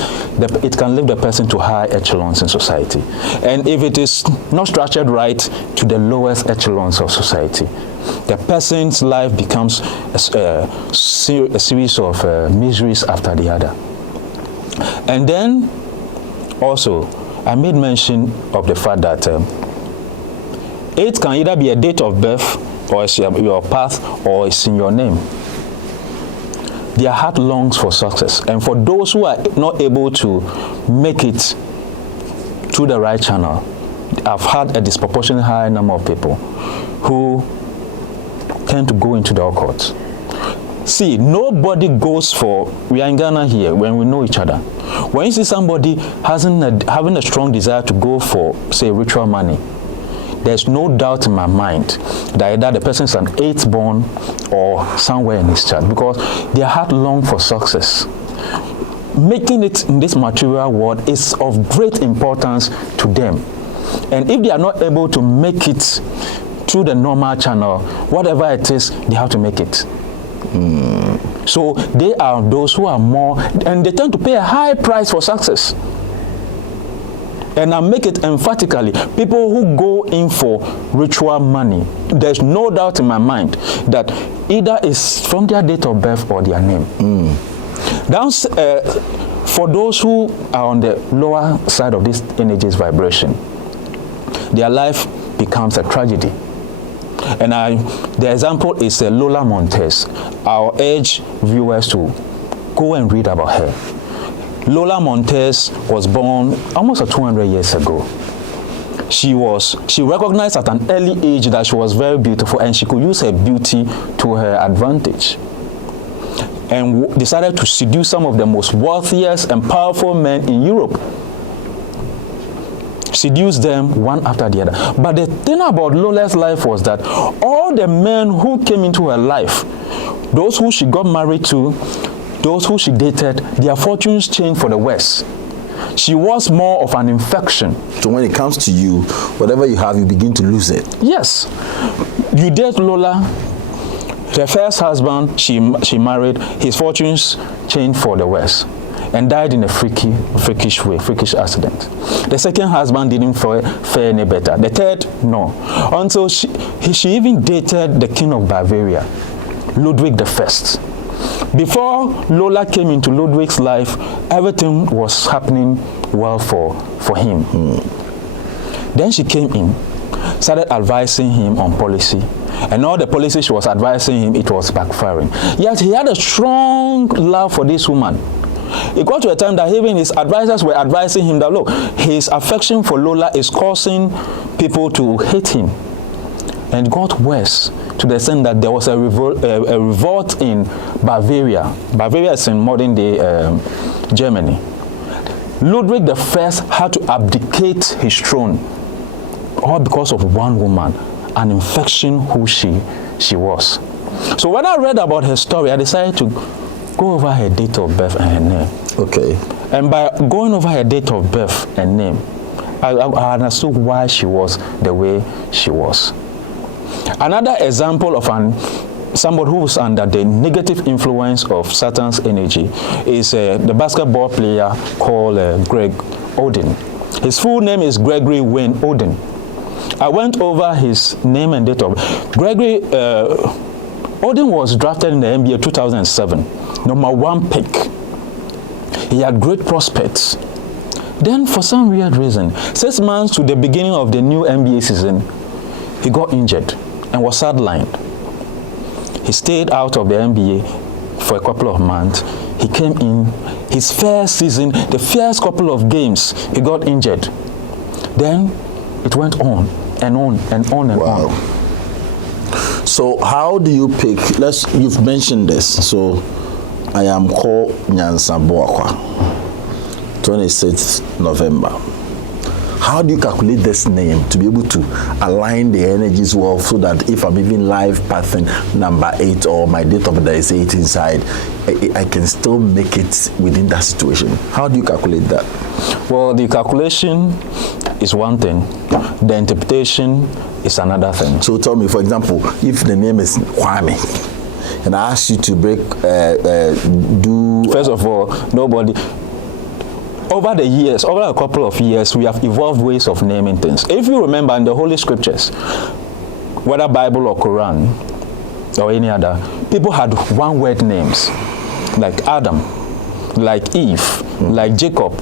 it can lift the person to high echelons in society. And if it is not structured right, to the lowest echelons of society. The person's life becomes a series of miseries after the other. And then also, I made mention of the fact that 8 can either be a date of birth, or it's your path, or it's in your name. Their heart longs for success. And for those who are not able to make it through the right channel, I've had a disproportionately high number of people who tend to go into the occult. See, nobody goes for, we are in Ghana here when we know each other. When you see somebody having a strong desire to go for, say, ritual money, there's no doubt in my mind that either the person is an eighth born or somewhere in his chart, because their heart long for success. Making it in this material world is of great importance to them. And if they are not able to make it through the normal channel, whatever it is, they have to make it. So they are those who are more, and they tend to pay a high price for success. And I make it emphatically, people who go in for ritual money, there's no doubt in my mind that either it's from their date of birth or their name. For those who are on the lower side of this energy's vibration, their life becomes a tragedy. And the example is Lola Montez. I'll urge viewers to go and read about her. Lola Montez was born almost 200 years ago. She recognized at an early age that she was very beautiful and she could use her beauty to her advantage, and decided to seduce some of the most wealthiest and powerful men in Europe. Seduce them one after the other. But the thing about Lola's life was that all the men who came into her life, those who she got married to, those who she dated, their fortunes changed for the worse. She was more of an infection. So when it comes to you, whatever you have, you begin to lose it. Yes. You date Lola. Her first husband, she married, his fortunes changed for the worse and died in a freakish accident. The second husband didn't fare any better. The third, no. Until she even dated the king of Bavaria, Ludwig I. Before Lola came into Ludwig's life, everything was happening well for him. Then she came in, started advising him on policy, and all the policy she was advising him, it was backfiring. Yet he had a strong love for this woman. It got to a time that even his advisors were advising him that, look, his affection for Lola is causing people to hate him. And it got worse to the extent that there was a revolt in Bavaria. Bavaria is in modern day Germany. Ludwig I had to abdicate his throne, all because of one woman, an infection who she was. So when I read about her story, I decided to go over her date of birth and her name. Okay. And by going over her date of birth and name, I understood why she was the way she was. Another example of somebody who was under the negative influence of Saturn's energy is the basketball player called Greg Oden. His full name is Gregory Wayne Oden. I went over his name and date of birth. Gregory Oden was drafted in the NBA 2007, #1 pick. He had great prospects. Then for some weird reason, 6 months to the beginning of the new NBA season, he got injured and was sidelined. He stayed out of the NBA for a couple of months. He came in, his first season, the first couple of games, he got injured. Then it went on and on and on and on. So how do you pick, you've mentioned this, so I am called Nyansa Boakwa, 26th November. How do you calculate this name to be able to align the energies well so that if I'm even live pathing number 8 or my date of birth is 8 inside, I can still make it within that situation? How do you calculate that? Well, the calculation is one thing. The interpretation is another thing. So tell me, for example, if the name is Kwame, and I ask you to First of all, nobody... Over the years, over a couple of years, we have evolved ways of naming things. If you remember in the Holy Scriptures, whether Bible or Quran or any other, people had one-word names, like Adam, like Eve, like Jacob.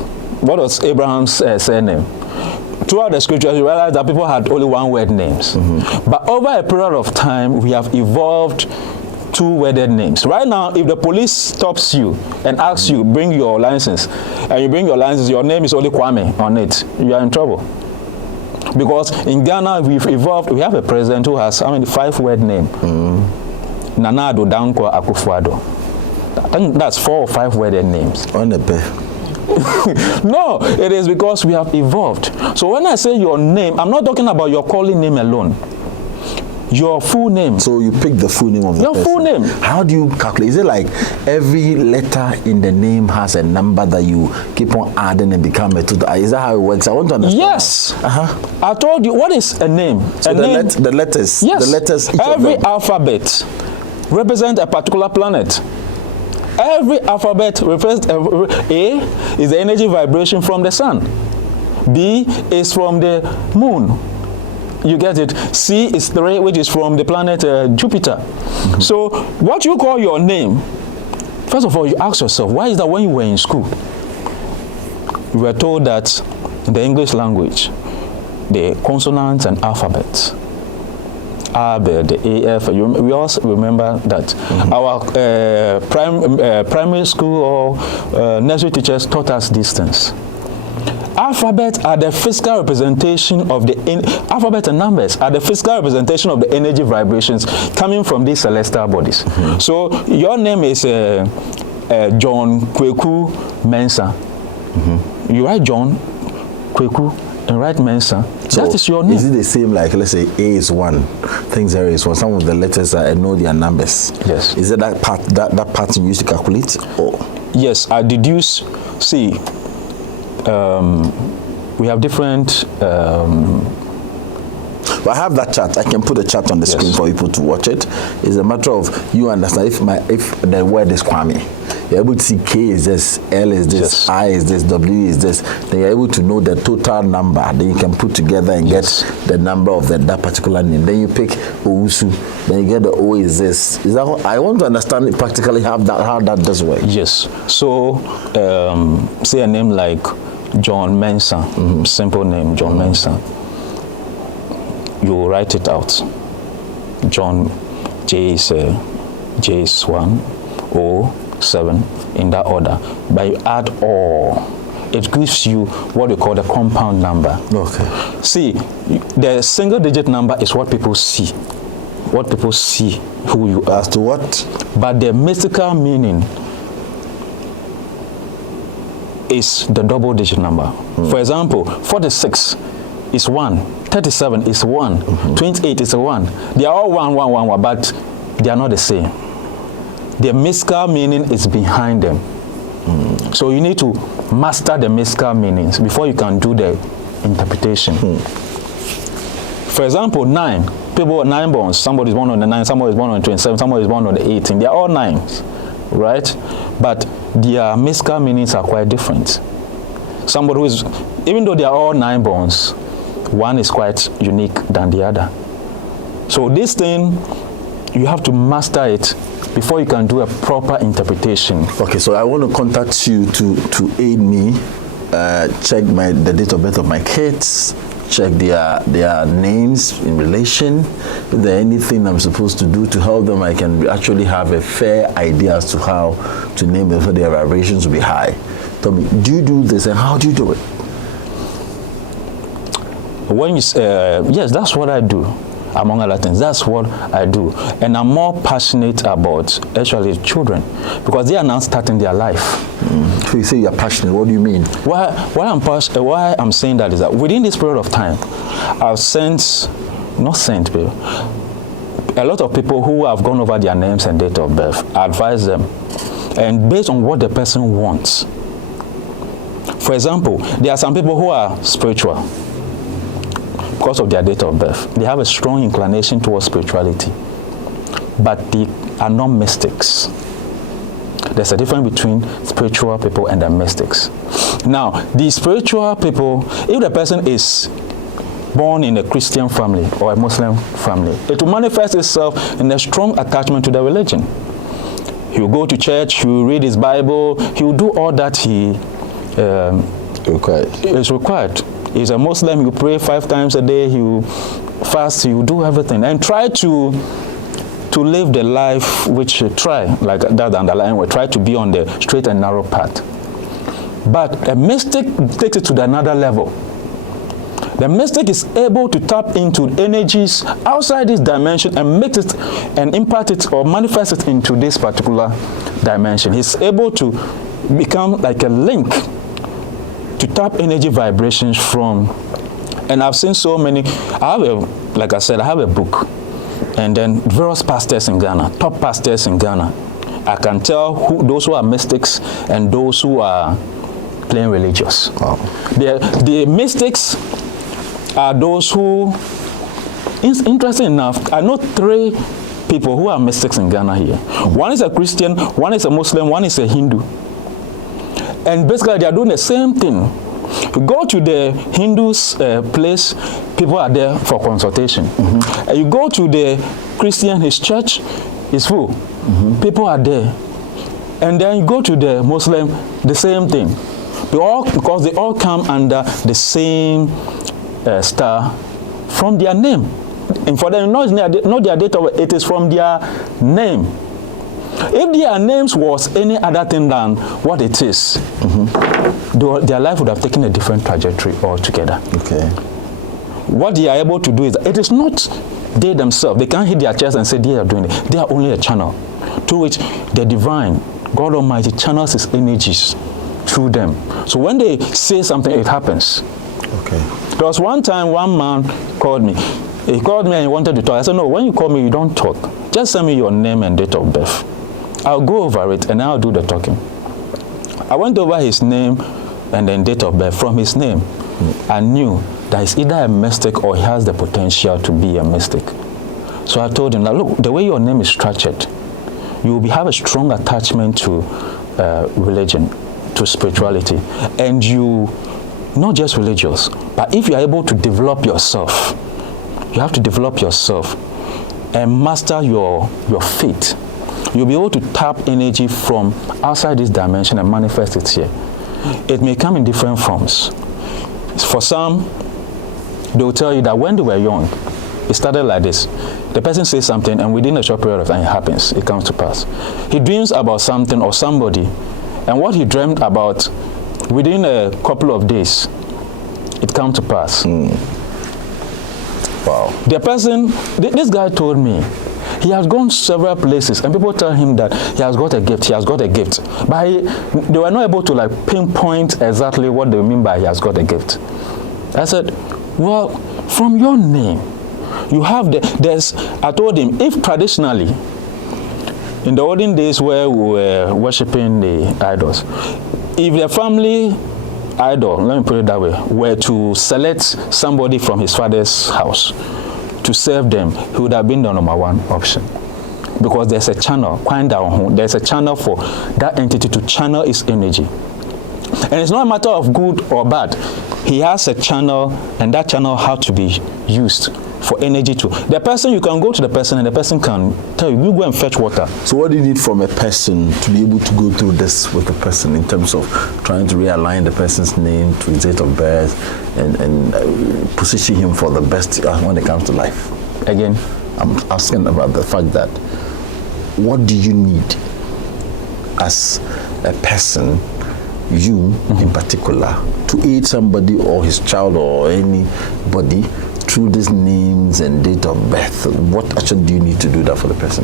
What was Abraham's surname? Throughout the Scriptures, you realize that people had only one-word names. But over a period of time, we have evolved two-worded names. Right now, if the police stops you and asks you, bring your license, and you bring your license, your name is only Kwame on it, you are in trouble. Because in Ghana, we've evolved, we have a president who has, 5-word name. Nana Addo Dankwa Akufo-Addo. I think that's 4 or 5 worded names. On the pair. No, it is because we have evolved. So when I say your name, I'm not talking about your calling name alone. Your full name. So you pick the full name of the Your person. full name. How do you calculate? Is it like every letter in the name has a number that you keep on adding and become a total? Is that how it works? I want to understand. Yes. I told you, what is a name? So the letters. Yes. The letters. Every alphabet represents a particular planet. Every alphabet represents A is the energy vibration from the sun. B is from the moon. You get it? C is 3, which is from the planet Jupiter. Mm-hmm. So what you call your name, first of all, you ask yourself, why is that when you were in school, you were told that in the English language, the consonants and alphabets, A, B, the A, F, we also remember that. Mm-hmm. Our primary school or nursery teachers taught us these things. Alphabets are the physical representation of the alphabet and numbers are the physical representation of the energy vibrations coming from these celestial bodies. Mm-hmm. So your name is John Kweku Mensah. Mm-hmm. You write John Kweku and write Mensah. So that is your name. Is it the same, like, let's say A is 1, thing 0 is 1, some of the letters I know their numbers. Yes. Is it that part that pattern you use to calculate? Or? Yes, I deduce. See, we have different. Well, I have that chart. I can put a chart on the screen for people to watch it. It's a matter of you understand if the word is Kwame, you're able to see K is this, L is this, I is this, W is this. Then you're able to know the total number. Then you can put together and get the number of that particular name. Then you pick Owusu. Then you get the O is this. Is that what, I want to understand practically how that does work. Yes. So say a name like John Mensah, simple name, John Mensah. You write it out. John, J is 1, O, 7, in that order. But you add all. It gives you what we call the compound number. Okay. See, the single digit number is what people see. What people see who you are. As to what? But the mystical meaning is the double digit number. For example, 46 is 1, 37 is 1, 28 is 1. They are all 1, but they are not the same. The mystical meaning is behind them. So you need to master the mystical meanings before you can do the interpretation. For example, 9. People are 9 born. Somebody is born on the 9, somebody is born on the 27, somebody is born on the 18. They are all 9s, right? But their mystical meanings are quite different. Somebody who is, even though they are all 9 borns, one is quite unique than the other. So this thing, you have to master it before you can do a proper interpretation. Okay, so I want to contact you to aid me, check the date of birth of my kids, check their names in relation. If there's anything I'm supposed to do to help them, I can actually have a fair idea as to how to name them so their vibrations will be high. Tell me, do you do this and how do you do it? When you yes, that's what I do. Among other things, that's what I do. And I'm more passionate about actually children because they are now starting their life. So you say you're passionate, what do you mean? Why I'm saying that is that within this period of time, I've a lot of people who have gone over their names and date of birth, I advise them. And based on what the person wants. For example, there are some people who are spiritual. Because of their date of birth, they have a strong inclination towards spirituality, but they are not mystics. There's a difference between spiritual people and the mystics. Now, the spiritual people, if the person is born in a Christian family or a Muslim family, it will manifest itself in a strong attachment to the religion. He will go to church, he will read his Bible, he will do all that is required. He's a Muslim, he will pray 5 times a day, he will fast, he will do everything and try to live the life which like that underlying way, try to be on the straight and narrow path. But a mystic takes it to another level. The mystic is able to tap into energies outside this dimension and make it and impart it or manifest it into this particular dimension. He's able to become like a link to tap energy vibrations from. And I've seen so many. Like I said, I have a book, and then various pastors in Ghana, top pastors in Ghana. I can tell those who are mystics and those who are plain religious. Wow. The mystics are those who, interesting enough, I know 3 people who are mystics in Ghana here. One is a Christian, one is a Muslim, one is a Hindu. And basically they are doing the same thing. You go to the Hindus' place, people are there for consultation. And you go to the Christian, his church is full. People are there. And then you go to the Muslim, the same thing. Because they all come under the same star from their name. And for them, not their date of birth, it is from their name. If their names was any other thing than what it is, their life would have taken a different trajectory altogether. Okay. What they are able to do is, it is not they themselves. They can't hit their chest and say they are doing it. They are only a channel through which the divine, God Almighty, channels his energies through them. So when they say something, it happens. Okay. There was one time one man called me. He called me and he wanted to talk. I said, no, when you call me, you don't talk. Just send me your name and date of birth. I'll go over it and I'll do the talking. I went over his name and then date of birth. From his name, I knew that he's either a mystic or he has the potential to be a mystic. So I told him, now look, the way your name is structured, you will have a strong attachment to religion, to spirituality, and you, not just religious, but if you are able to develop yourself, you have to develop yourself and master your faith. You'll be able to tap energy from outside this dimension and manifest it here. It may come in different forms. For some, they will tell you that when they were young, it started like this. The person says something, and within a short period of time, it happens. It comes to pass. He dreams about something or somebody, and what he dreamed about, within a couple of days, it comes to pass. Wow. The person, this guy told me, he has gone several places, and people tell him that he has got a gift, But they were not able to like pinpoint exactly what they mean by he has got a gift. I said, well, from your name, you have I told him, if traditionally, in the olden days where we were worshipping the idols, if the family idol, let me put it that way, were to select somebody from his father's house to serve them, he would have been the number 1 option. Because there's a channel, there's a channel for that entity to channel its energy. And it's not a matter of good or bad. He has a channel, and that channel has to be used for energy to. The person, you can go to the person and the person can tell you, you go and fetch water. So what do you need from a person to be able to go through this with a person in terms of trying to realign the person's name to his date of birth and position him for the best when it comes to life? Again, I'm asking about the fact that what do you need as a person, you in particular, to aid somebody or his child or anybody through these names and date of birth? What actually do you need to do that for the person?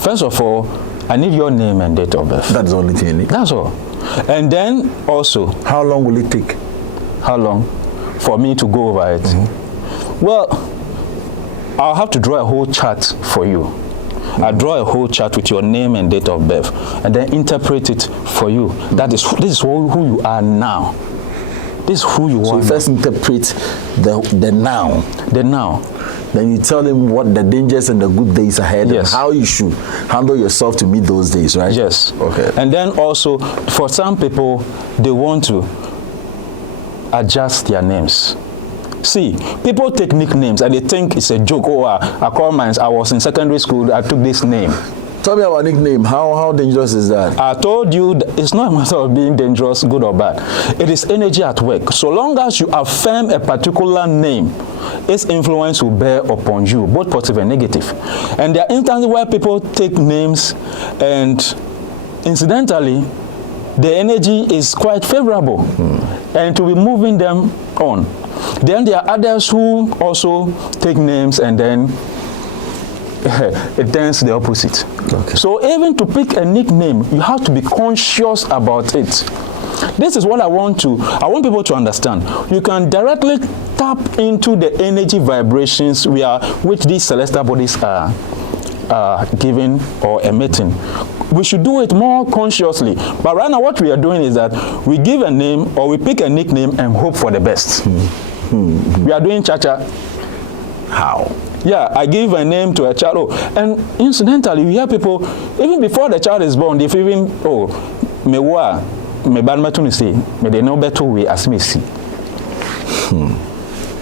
First of all, I need your name and date of birth. That's the only thing you need? That's all. And then also, how long will it take? How long for me to go over it? Well, I'll have to draw a whole chart for you. I draw a whole chart with your name and date of birth, and then interpret it for you. This is who you are now. This is who you are. So you first interpret the now. The now. Then you tell him what the dangers and the good days ahead, yes, and how you should handle yourself to meet those days, right? Yes. Okay. And then also, for some people, they want to adjust their names. See, people take nicknames and they think it's a joke. Oh, I call mine. I was in secondary school, I took this name. Tell me about nickname. How dangerous is that? I told you that it's not a matter of being dangerous, good or bad. It is energy at work. So long as you affirm a particular name, its influence will bear upon you, both positive and negative. And there are instances where people take names and incidentally, the energy is quite favorable and to be moving them on. Then there are others who also take names and then it turns the opposite. Okay. So even to pick a nickname, you have to be conscious about it. This is what I want people to understand. You can directly tap into the energy vibrations which these celestial bodies are giving or emitting. We should do it more consciously. But right now what we are doing is that we give a name or we pick a nickname and hope for the best. We are doing cha-cha. How? Yeah, I give a name to a child. And incidentally, we hear people, even before the child is born, they've even, me ban matuni say, me they know better way as me see.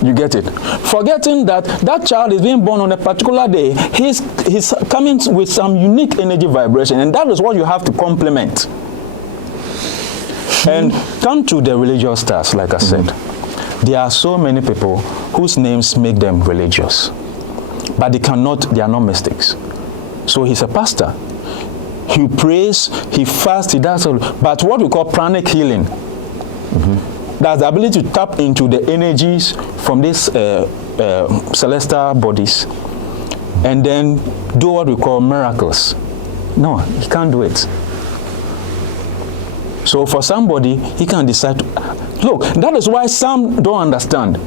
You get it? Forgetting that that child is being born on a particular day, he's coming with some unique energy vibration, and that is what you have to complement. And come to the religious stars, like I said. There are so many people whose names make them religious, but they are not mystics. So he's a pastor. He prays, he fasts, he does all. But what we call pranic healing, that's the ability to tap into the energies from these celestial bodies and then do what we call miracles. No, he can't do it. So for somebody, he can decide to, look, that is why some don't understand.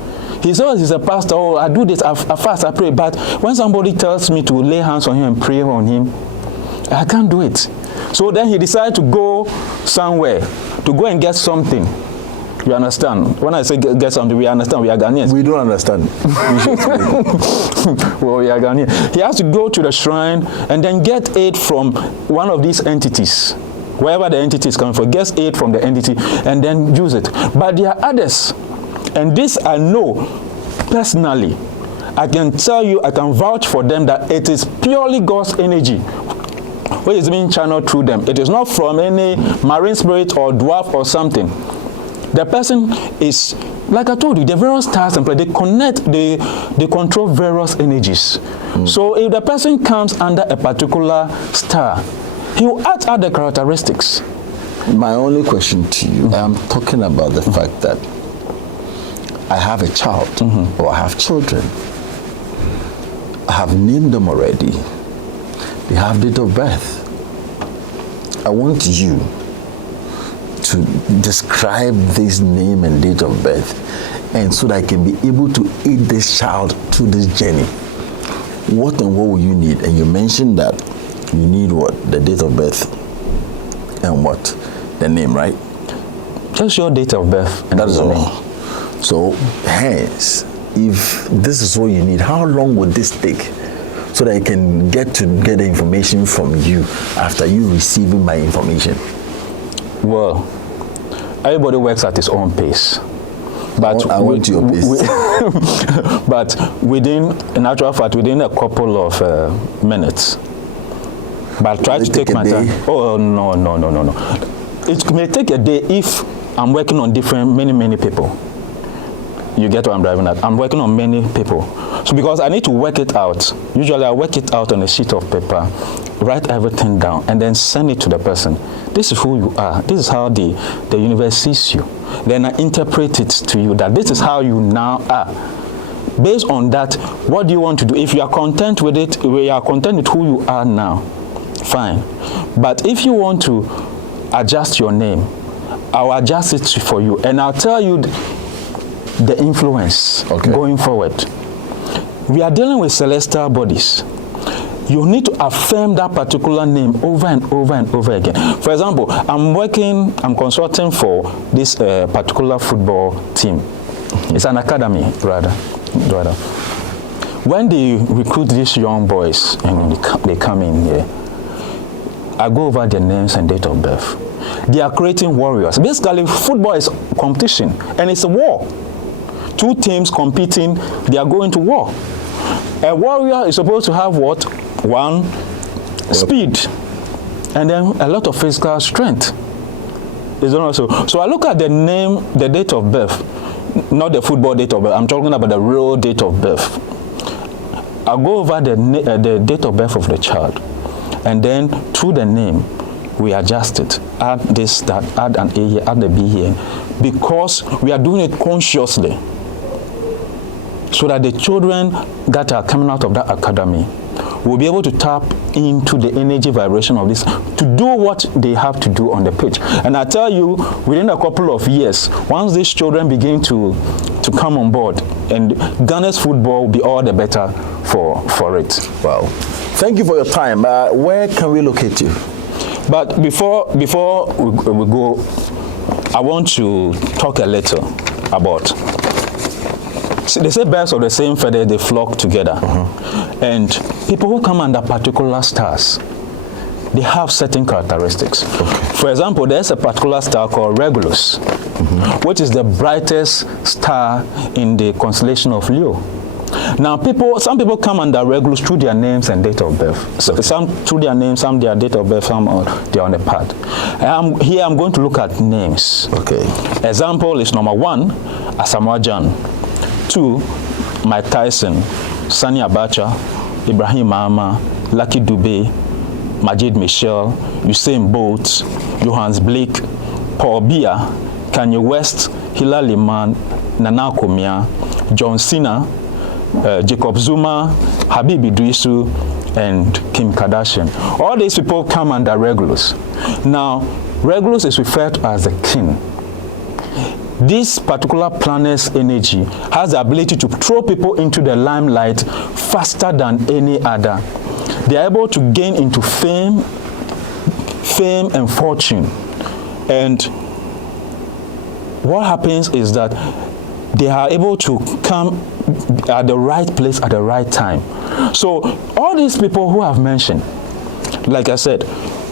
He says he's a pastor, I do this, I fast, I pray, but when somebody tells me to lay hands on him and pray on him, I can't do it. So then he decided to go somewhere, to go and get something. You understand? When I say get something, we understand. We are Ghanaians. We don't understand. Well, we are Ghanaians. He has to go to the shrine and then get aid from one of these entities. Wherever the entity is coming from, gets aid from the entity and then use it. But there are others, and this I know personally. I can tell you, I can vouch for them that it is purely God's energy which is being channeled through them. It is not from any marine spirit or dwarf or something. The person is, like I told you, the various stars and planets, they connect, they control various energies. So if the person comes under a particular star, he will act out the characteristics. My only question to you, I'm talking about the fact that I have a child or I have children. I have named them already. They have date of birth. I want you to describe this name and date of birth, and so that I can be able to aid this child through this journey. What and what will you need? And you mentioned that you need what? The date of birth and what? The name, right? Just your date of birth. And that is all. So, hence, if this is what you need, how long would this take? So that I can get the information from you after you receiving my information. Well, everybody works at his own pace. But I want your pace. But in actual fact, within a couple of minutes. But try to take my time. Oh, no. It may take a day if I'm working on many people. You get what I'm driving at? I'm working on many people. So because I need to work it out, usually I work it out on a sheet of paper, write everything down, and then send it to the person. This is who you are. This is how the universe sees you. Then I interpret it to you that this is how you now are. Based on that, what do you want to do? If you are content with it, we are content with who you are now, fine. But if you want to adjust your name, I'll adjust it for you, and I'll tell you the influence going forward. We are dealing with celestial bodies. You need to affirm that particular name over and over and over again. For example, I'm consulting for this particular football team. It's an academy, rather. When they recruit these young boys and they come in here, I go over their names and date of birth. They are creating warriors. Basically, football is competition, and it's a war. Two teams competing, they are going to war. A warrior is supposed to have what? One, speed, and then a lot of physical strength. Is it also? So I look at the name, the date of birth, not the football date of birth. I'm talking about the real date of birth. I go over the date of birth of the child, and then through the name, we adjust it. Add this, that, add an A here, add a B here. Because we are doing it consciously. So that the children that are coming out of that academy will be able to tap into the energy vibration of this to do what they have to do on the pitch. And I tell you, within a couple of years, once these children begin to come on board, and Ghana's football will be all the better for it. Wow. Thank you for your time. Where can we locate you? But before we go, I want to talk a little about. See, they say birds of the same feather, they flock together. And people who come under particular stars, they have certain characteristics. For example, there's a particular star called Regulus, which is the brightest star in the constellation of Leo. Now, some people come under Regulus through their names and date of birth. So some through their names, some their date of birth, some they're on the path. Here I'm going to look at names. Okay. Example is number 1, Asamoah Gyan. 2, Mike Tyson, Sani Abacha, Ibrahim Mahama, Lucky Dube, Majid Michel, Usain Bolt, Johannes Blake, Paul Biya, Kanye West, Hilary Liman, Nana Komia, John Cena, Jacob Zuma, Habib Idrisu, and Kim Kardashian. All these people come under Regulus. Now, Regulus is referred to as the king. This particular planet's energy has the ability to throw people into the limelight faster than any other. They are able to gain into fame and fortune. And what happens is that they are able to come at the right place at the right time. So all these people who I've mentioned, like I said,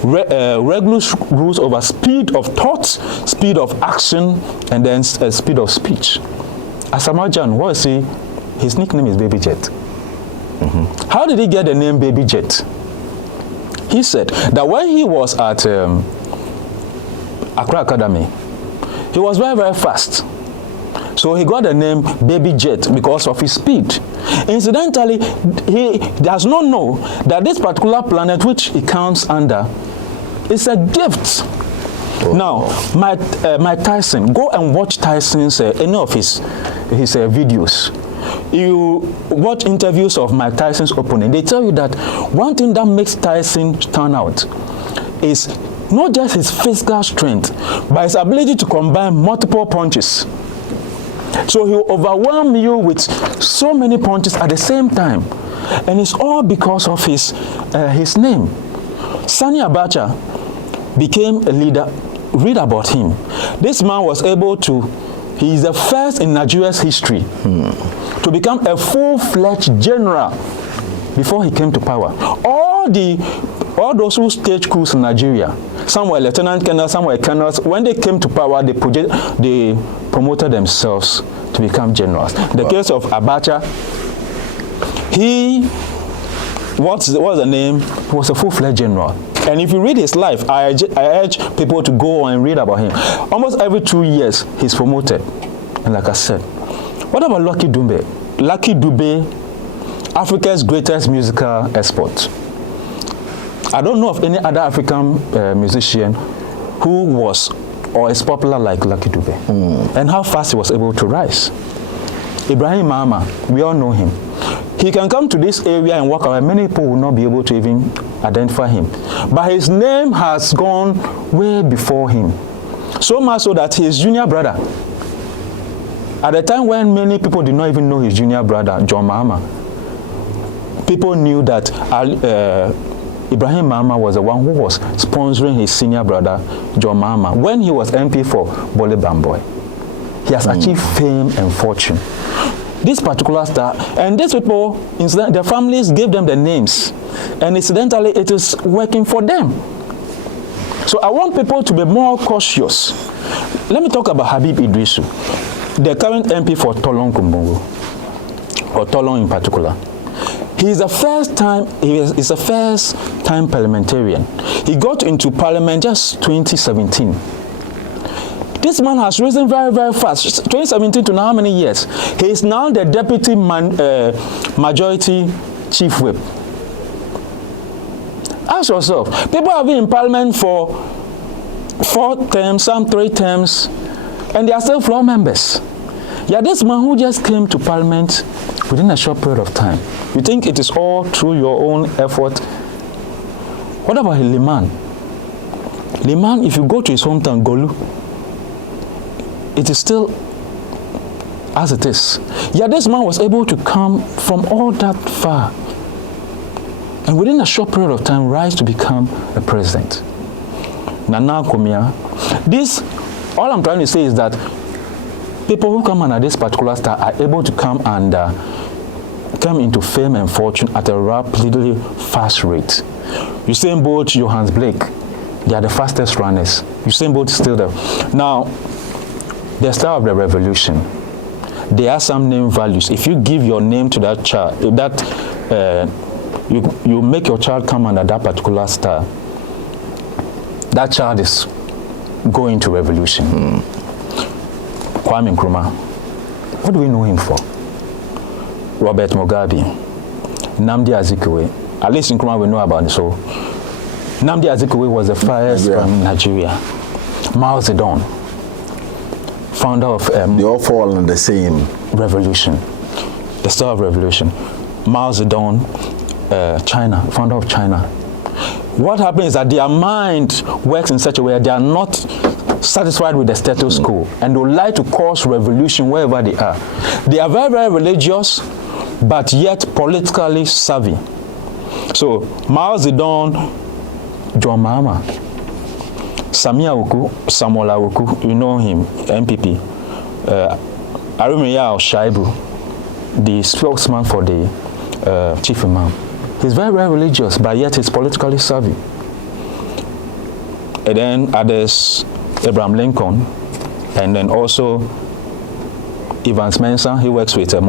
Regulus rules over speed of thought, speed of action, and then speed of speech. Asamoah Gyan, what is he? His nickname is Baby Jet. How did he get the name Baby Jet? He said that when he was at Accra Academy, he was very, very fast. So he got the name Baby Jet because of his speed. Incidentally, he does not know that this particular planet which he counts under is a gift. Now, Mike Tyson, go and watch Tyson's any of his videos. You watch interviews of Mike Tyson's opponent. They tell you that one thing that makes Tyson stand out is not just his physical strength, but his ability to combine multiple punches. So he will overwhelm you with so many punches at the same time. And it's all because of his name. Sani Abacha became a leader. Read about him. This man was able to, he is the first in Nigeria's history to become a full-fledged general before he came to power. All those who staged coups in Nigeria, some were lieutenant colonels, some were colonels, when they came to power, they promoted themselves to become generals. The case of Abacha, what's the name? He was a full-fledged general. And if you read his life, I urge people to go and read about him. Almost every 2 years, he's promoted. And like I said, what about Lucky Dube? Lucky Dube, Africa's greatest musical export. I don't know of any other African musician who was or is popular like Lucky Dube. And how fast he was able to rise. Ibrahim Mahama, we all know him. He can come to this area and walk around. Many people will not be able to even identify him. But his name has gone way before him. So much so that his junior brother, at the time when many people did not even know his junior brother, John Mahama, people knew that Ibrahim Mahama was the one who was sponsoring his senior brother, John Mahama, when he was MP for Bole Bamboy. He has achieved fame and fortune. This particular star, and these people, their families gave them the names, and incidentally, it is working for them. So I want people to be more cautious. Let me talk about Habib Idrisu, the current MP for Tolong Kumbungu, or Tolong in particular. He's a first-time parliamentarian. He got into parliament just 2017. This man has risen very, very fast. 2017 to now, how many years? He is now the deputy majority chief whip. Ask yourself. People have been in parliament for 4 terms, some 3 terms, and they are still floor members. Yeah, this man who just came to parliament within a short period of time, you think it is all through your own effort? What about Liman? Liman, if you go to his hometown, Golu, it is still as it is. Yeah, this man was able to come from all that far and within a short period of time rise to become a president. Nana Komia. This, all I'm trying to say is that people who come under this particular star are able to come and come into fame and fortune at a rapidly fast rate. Usain Bolt, Johannes Blake, they are the fastest runners. Usain Bolt is still there. Now, the star of the revolution, there are some name values. If you give your name to that child, you make your child come under that particular star, that child is going to revolution. Kwame Nkrumah, what do we know him for? Robert Mugabe, Nnamdi Azikiwe. At least Nkrumah we know about it. So Nnamdi Azikiwe was the first from Nigeria. Mao Zedong, founder of they all fall in the same revolution, the star of revolution. Mao Zedong, China, founder of China. What happens is that their mind works in such a way that they are not satisfied with the status quo and they would like to cause revolution wherever they are. They are very, very religious, but yet politically savvy. So Mao Zedong, John Mahama, Samia Awuku, Samuel Awuku, you know him, MPP. Arumaya Shaibu, the spokesman for the chief imam. He's very, very religious, but yet he's politically savvy. And then others, Abraham Lincoln, and then also Evans Mensah, he works with a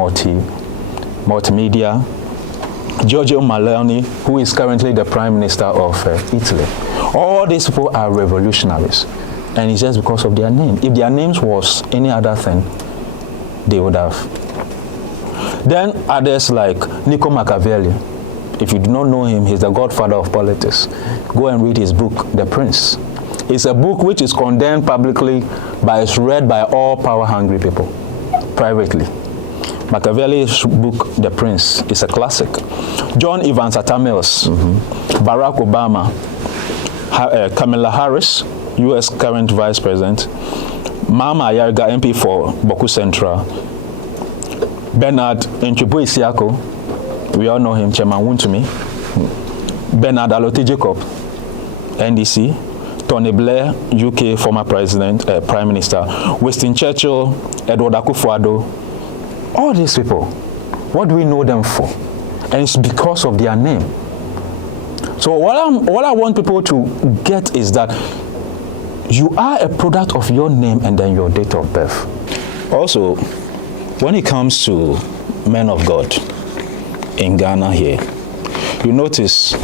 multimedia. Giorgio Maloney, who is currently the Prime Minister of Italy. All these people are revolutionaries, and it's just because of their name. If their names was any other thing, they would have. Then others like Niccolo Machiavelli. If you do not know him, he's the godfather of politics. Go and read his book, The Prince. It's a book which is condemned publicly, but it's read by all power-hungry people, privately. Machiavelli's book, The Prince, is a classic. John Evans Atta Mills, Barack Obama, Kamala Harris, U.S. current Vice President, Mama Ayarga, MP for Boku Central, Bernard Nchubu Isiako, we all know him, Chairman Wuntumi, Bernard Alote Jacob, NDC, Tony Blair, UK former president, Prime Minister, Winston Churchill, Edward Akufo-Addo. All these people, what do we know them for? And it's because of their name. So what I want people to get is that you are a product of your name and then your date of birth. Also, when it comes to men of God in Ghana here, you notice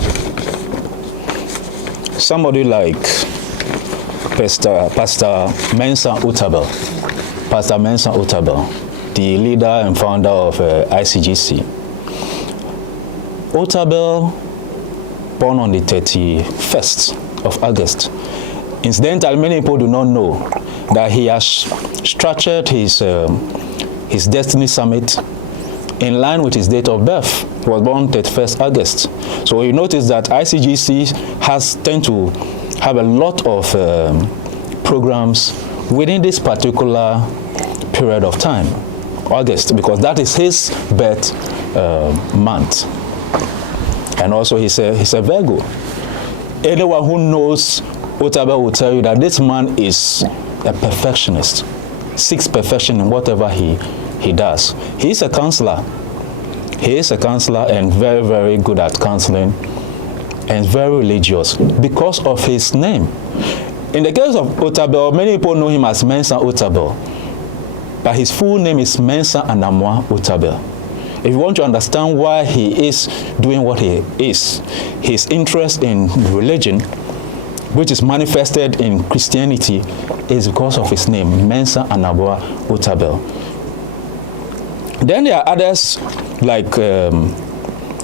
somebody like Pastor Mensa Utabel, the leader and founder of ICGC. Otabel, born on the 31st of August. Incidentally, many people do not know that he has structured his Destiny Summit in line with his date of birth. He was born 31st August. So you notice that ICGC tend to have a lot of programs within this particular period of time, August, because that is his birth month. And also he's a Virgo. Anyone who knows Otabel will tell you that this man is a perfectionist, seeks perfection in whatever he does. He's a counselor. He is a counselor and very, very good at counseling and very religious because of his name. In the case of Otabel, many people know him as Mensa Otabel, but his full name is Mensa Anamwa Otabel. If you want to understand why he is doing what he is, his interest in religion, which is manifested in Christianity, is because of his name, Mensa Anamwa Otabel. Then there are others like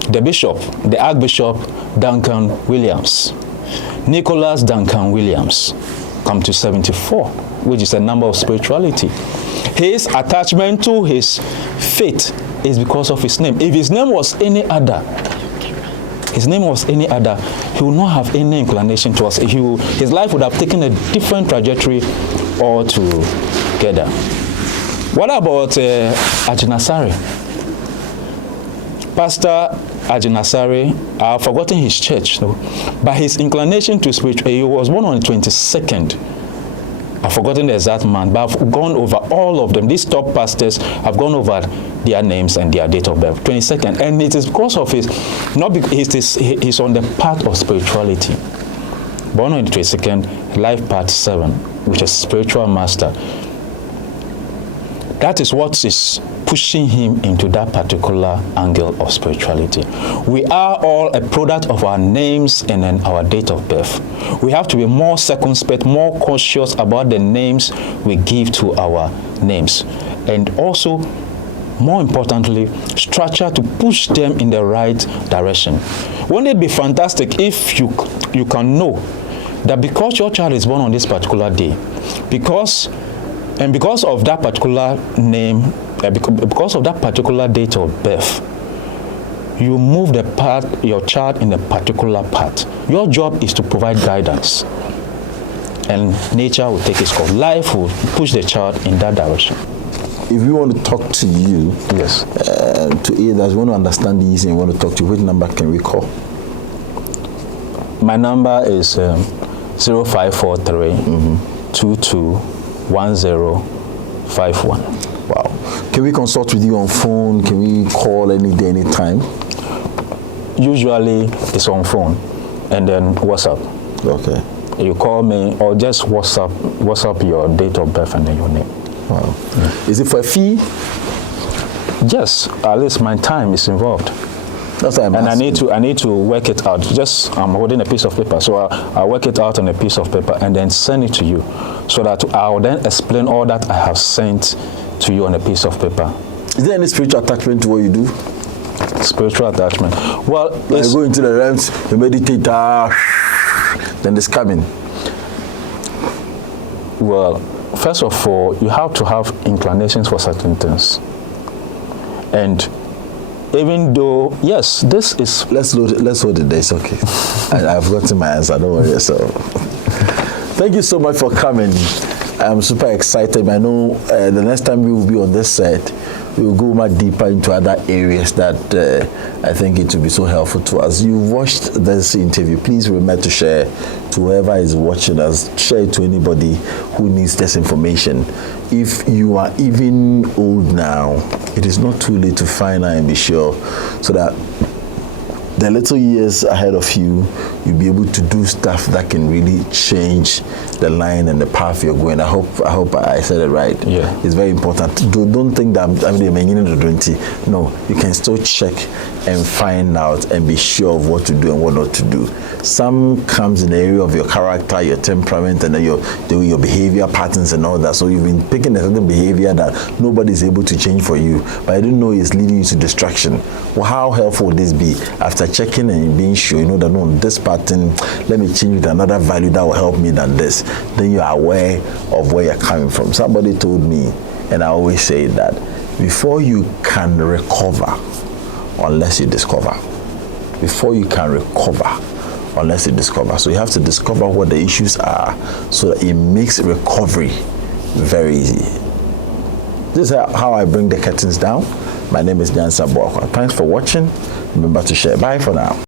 The bishop, the Archbishop Duncan Williams, Nicholas Duncan Williams, come to 74, which is a number of spirituality. His attachment to his faith is because of his name. If his name was any other, he would not have any inclination to us. His life would have taken a different trajectory altogether. What about Ajinasare? Pastor Ajinasare, I've forgotten his church, no? But his inclination to spiritual, he was born on the 22nd. I've forgotten the exact month, but I've gone over all of them. These top pastors, I've gone over their names and their date of birth, 22nd. And it is because of his, not because he's on the path of spirituality. Born on the 22nd, life part 7, which is spiritual master. That is what is pushing him into that particular angle of spirituality. We are all a product of our names and then our date of birth. We have to be more circumspect, more cautious about the names we give to our names. And also, more importantly, structure to push them in the right direction. Wouldn't it be fantastic if you can know that because your child is born on this particular day, because of that particular name, because of that particular date of birth, you move your child in a particular path. Your job is to provide guidance, and nature will take its course. Life will push the child in that direction. If we want to talk to you, yes, to others, want to understand these and want to talk to you, which number can we call? My number is 0543 221051. Wow. Can we consult with you on phone? Can we call any day, any time? Usually it's on phone and then WhatsApp. Okay. You call me or just WhatsApp your date of birth and then your name. Wow. Yeah. Is it for a fee? Yes, at least my time is involved. That's what I'm asking. I need to work it out. I'm holding a piece of paper, so I'll work it out on a piece of paper and then send it to you, so that I'll then explain all that I have sent to you on a piece of paper. Is there any spiritual attachment to what you do? Spiritual attachment. Well, I go into the realms, you meditate, then it's coming. Well, first of all, you have to have inclinations for certain things, and even though, yes, this is... Let's hold it there, it's okay. I've gotten my answer, don't worry yourself. Thank you so much for coming. I'm super excited. I know the next time we will be on this set, we will go much deeper into other areas that I think it will be so helpful to us. You watched this interview. Please remember to share to whoever is watching us. Share it to anybody who needs this information. If you are even old now, it is not too late to find out and be sure, so that the little years ahead of you, you'll be able to do stuff that can really change the line and the path you're going. I hope I said it right. Yeah. It's very important. Don't think that I'm the beginning of 20. No, you can still check and find out and be sure of what to do and what not to do. Some comes in the area of your character, your temperament, and then your behavior patterns and all that. So you've been picking a certain behavior that nobody's able to change for you, but I didn't know it's leading you to distraction. Well, how helpful would this be? After checking and being sure, you know that, no, this pattern, let me change with another value that will help me than this. Then you are aware of where you're coming from. Somebody told me, and I always say that, before you can recover, unless you discover. Before you can recover, unless you discover. So you have to discover what the issues are, so that it makes recovery very easy. This is how I bring the curtains down. My name is Jansa Bwakwa. Thanks for watching. Remember to share. Bye for now.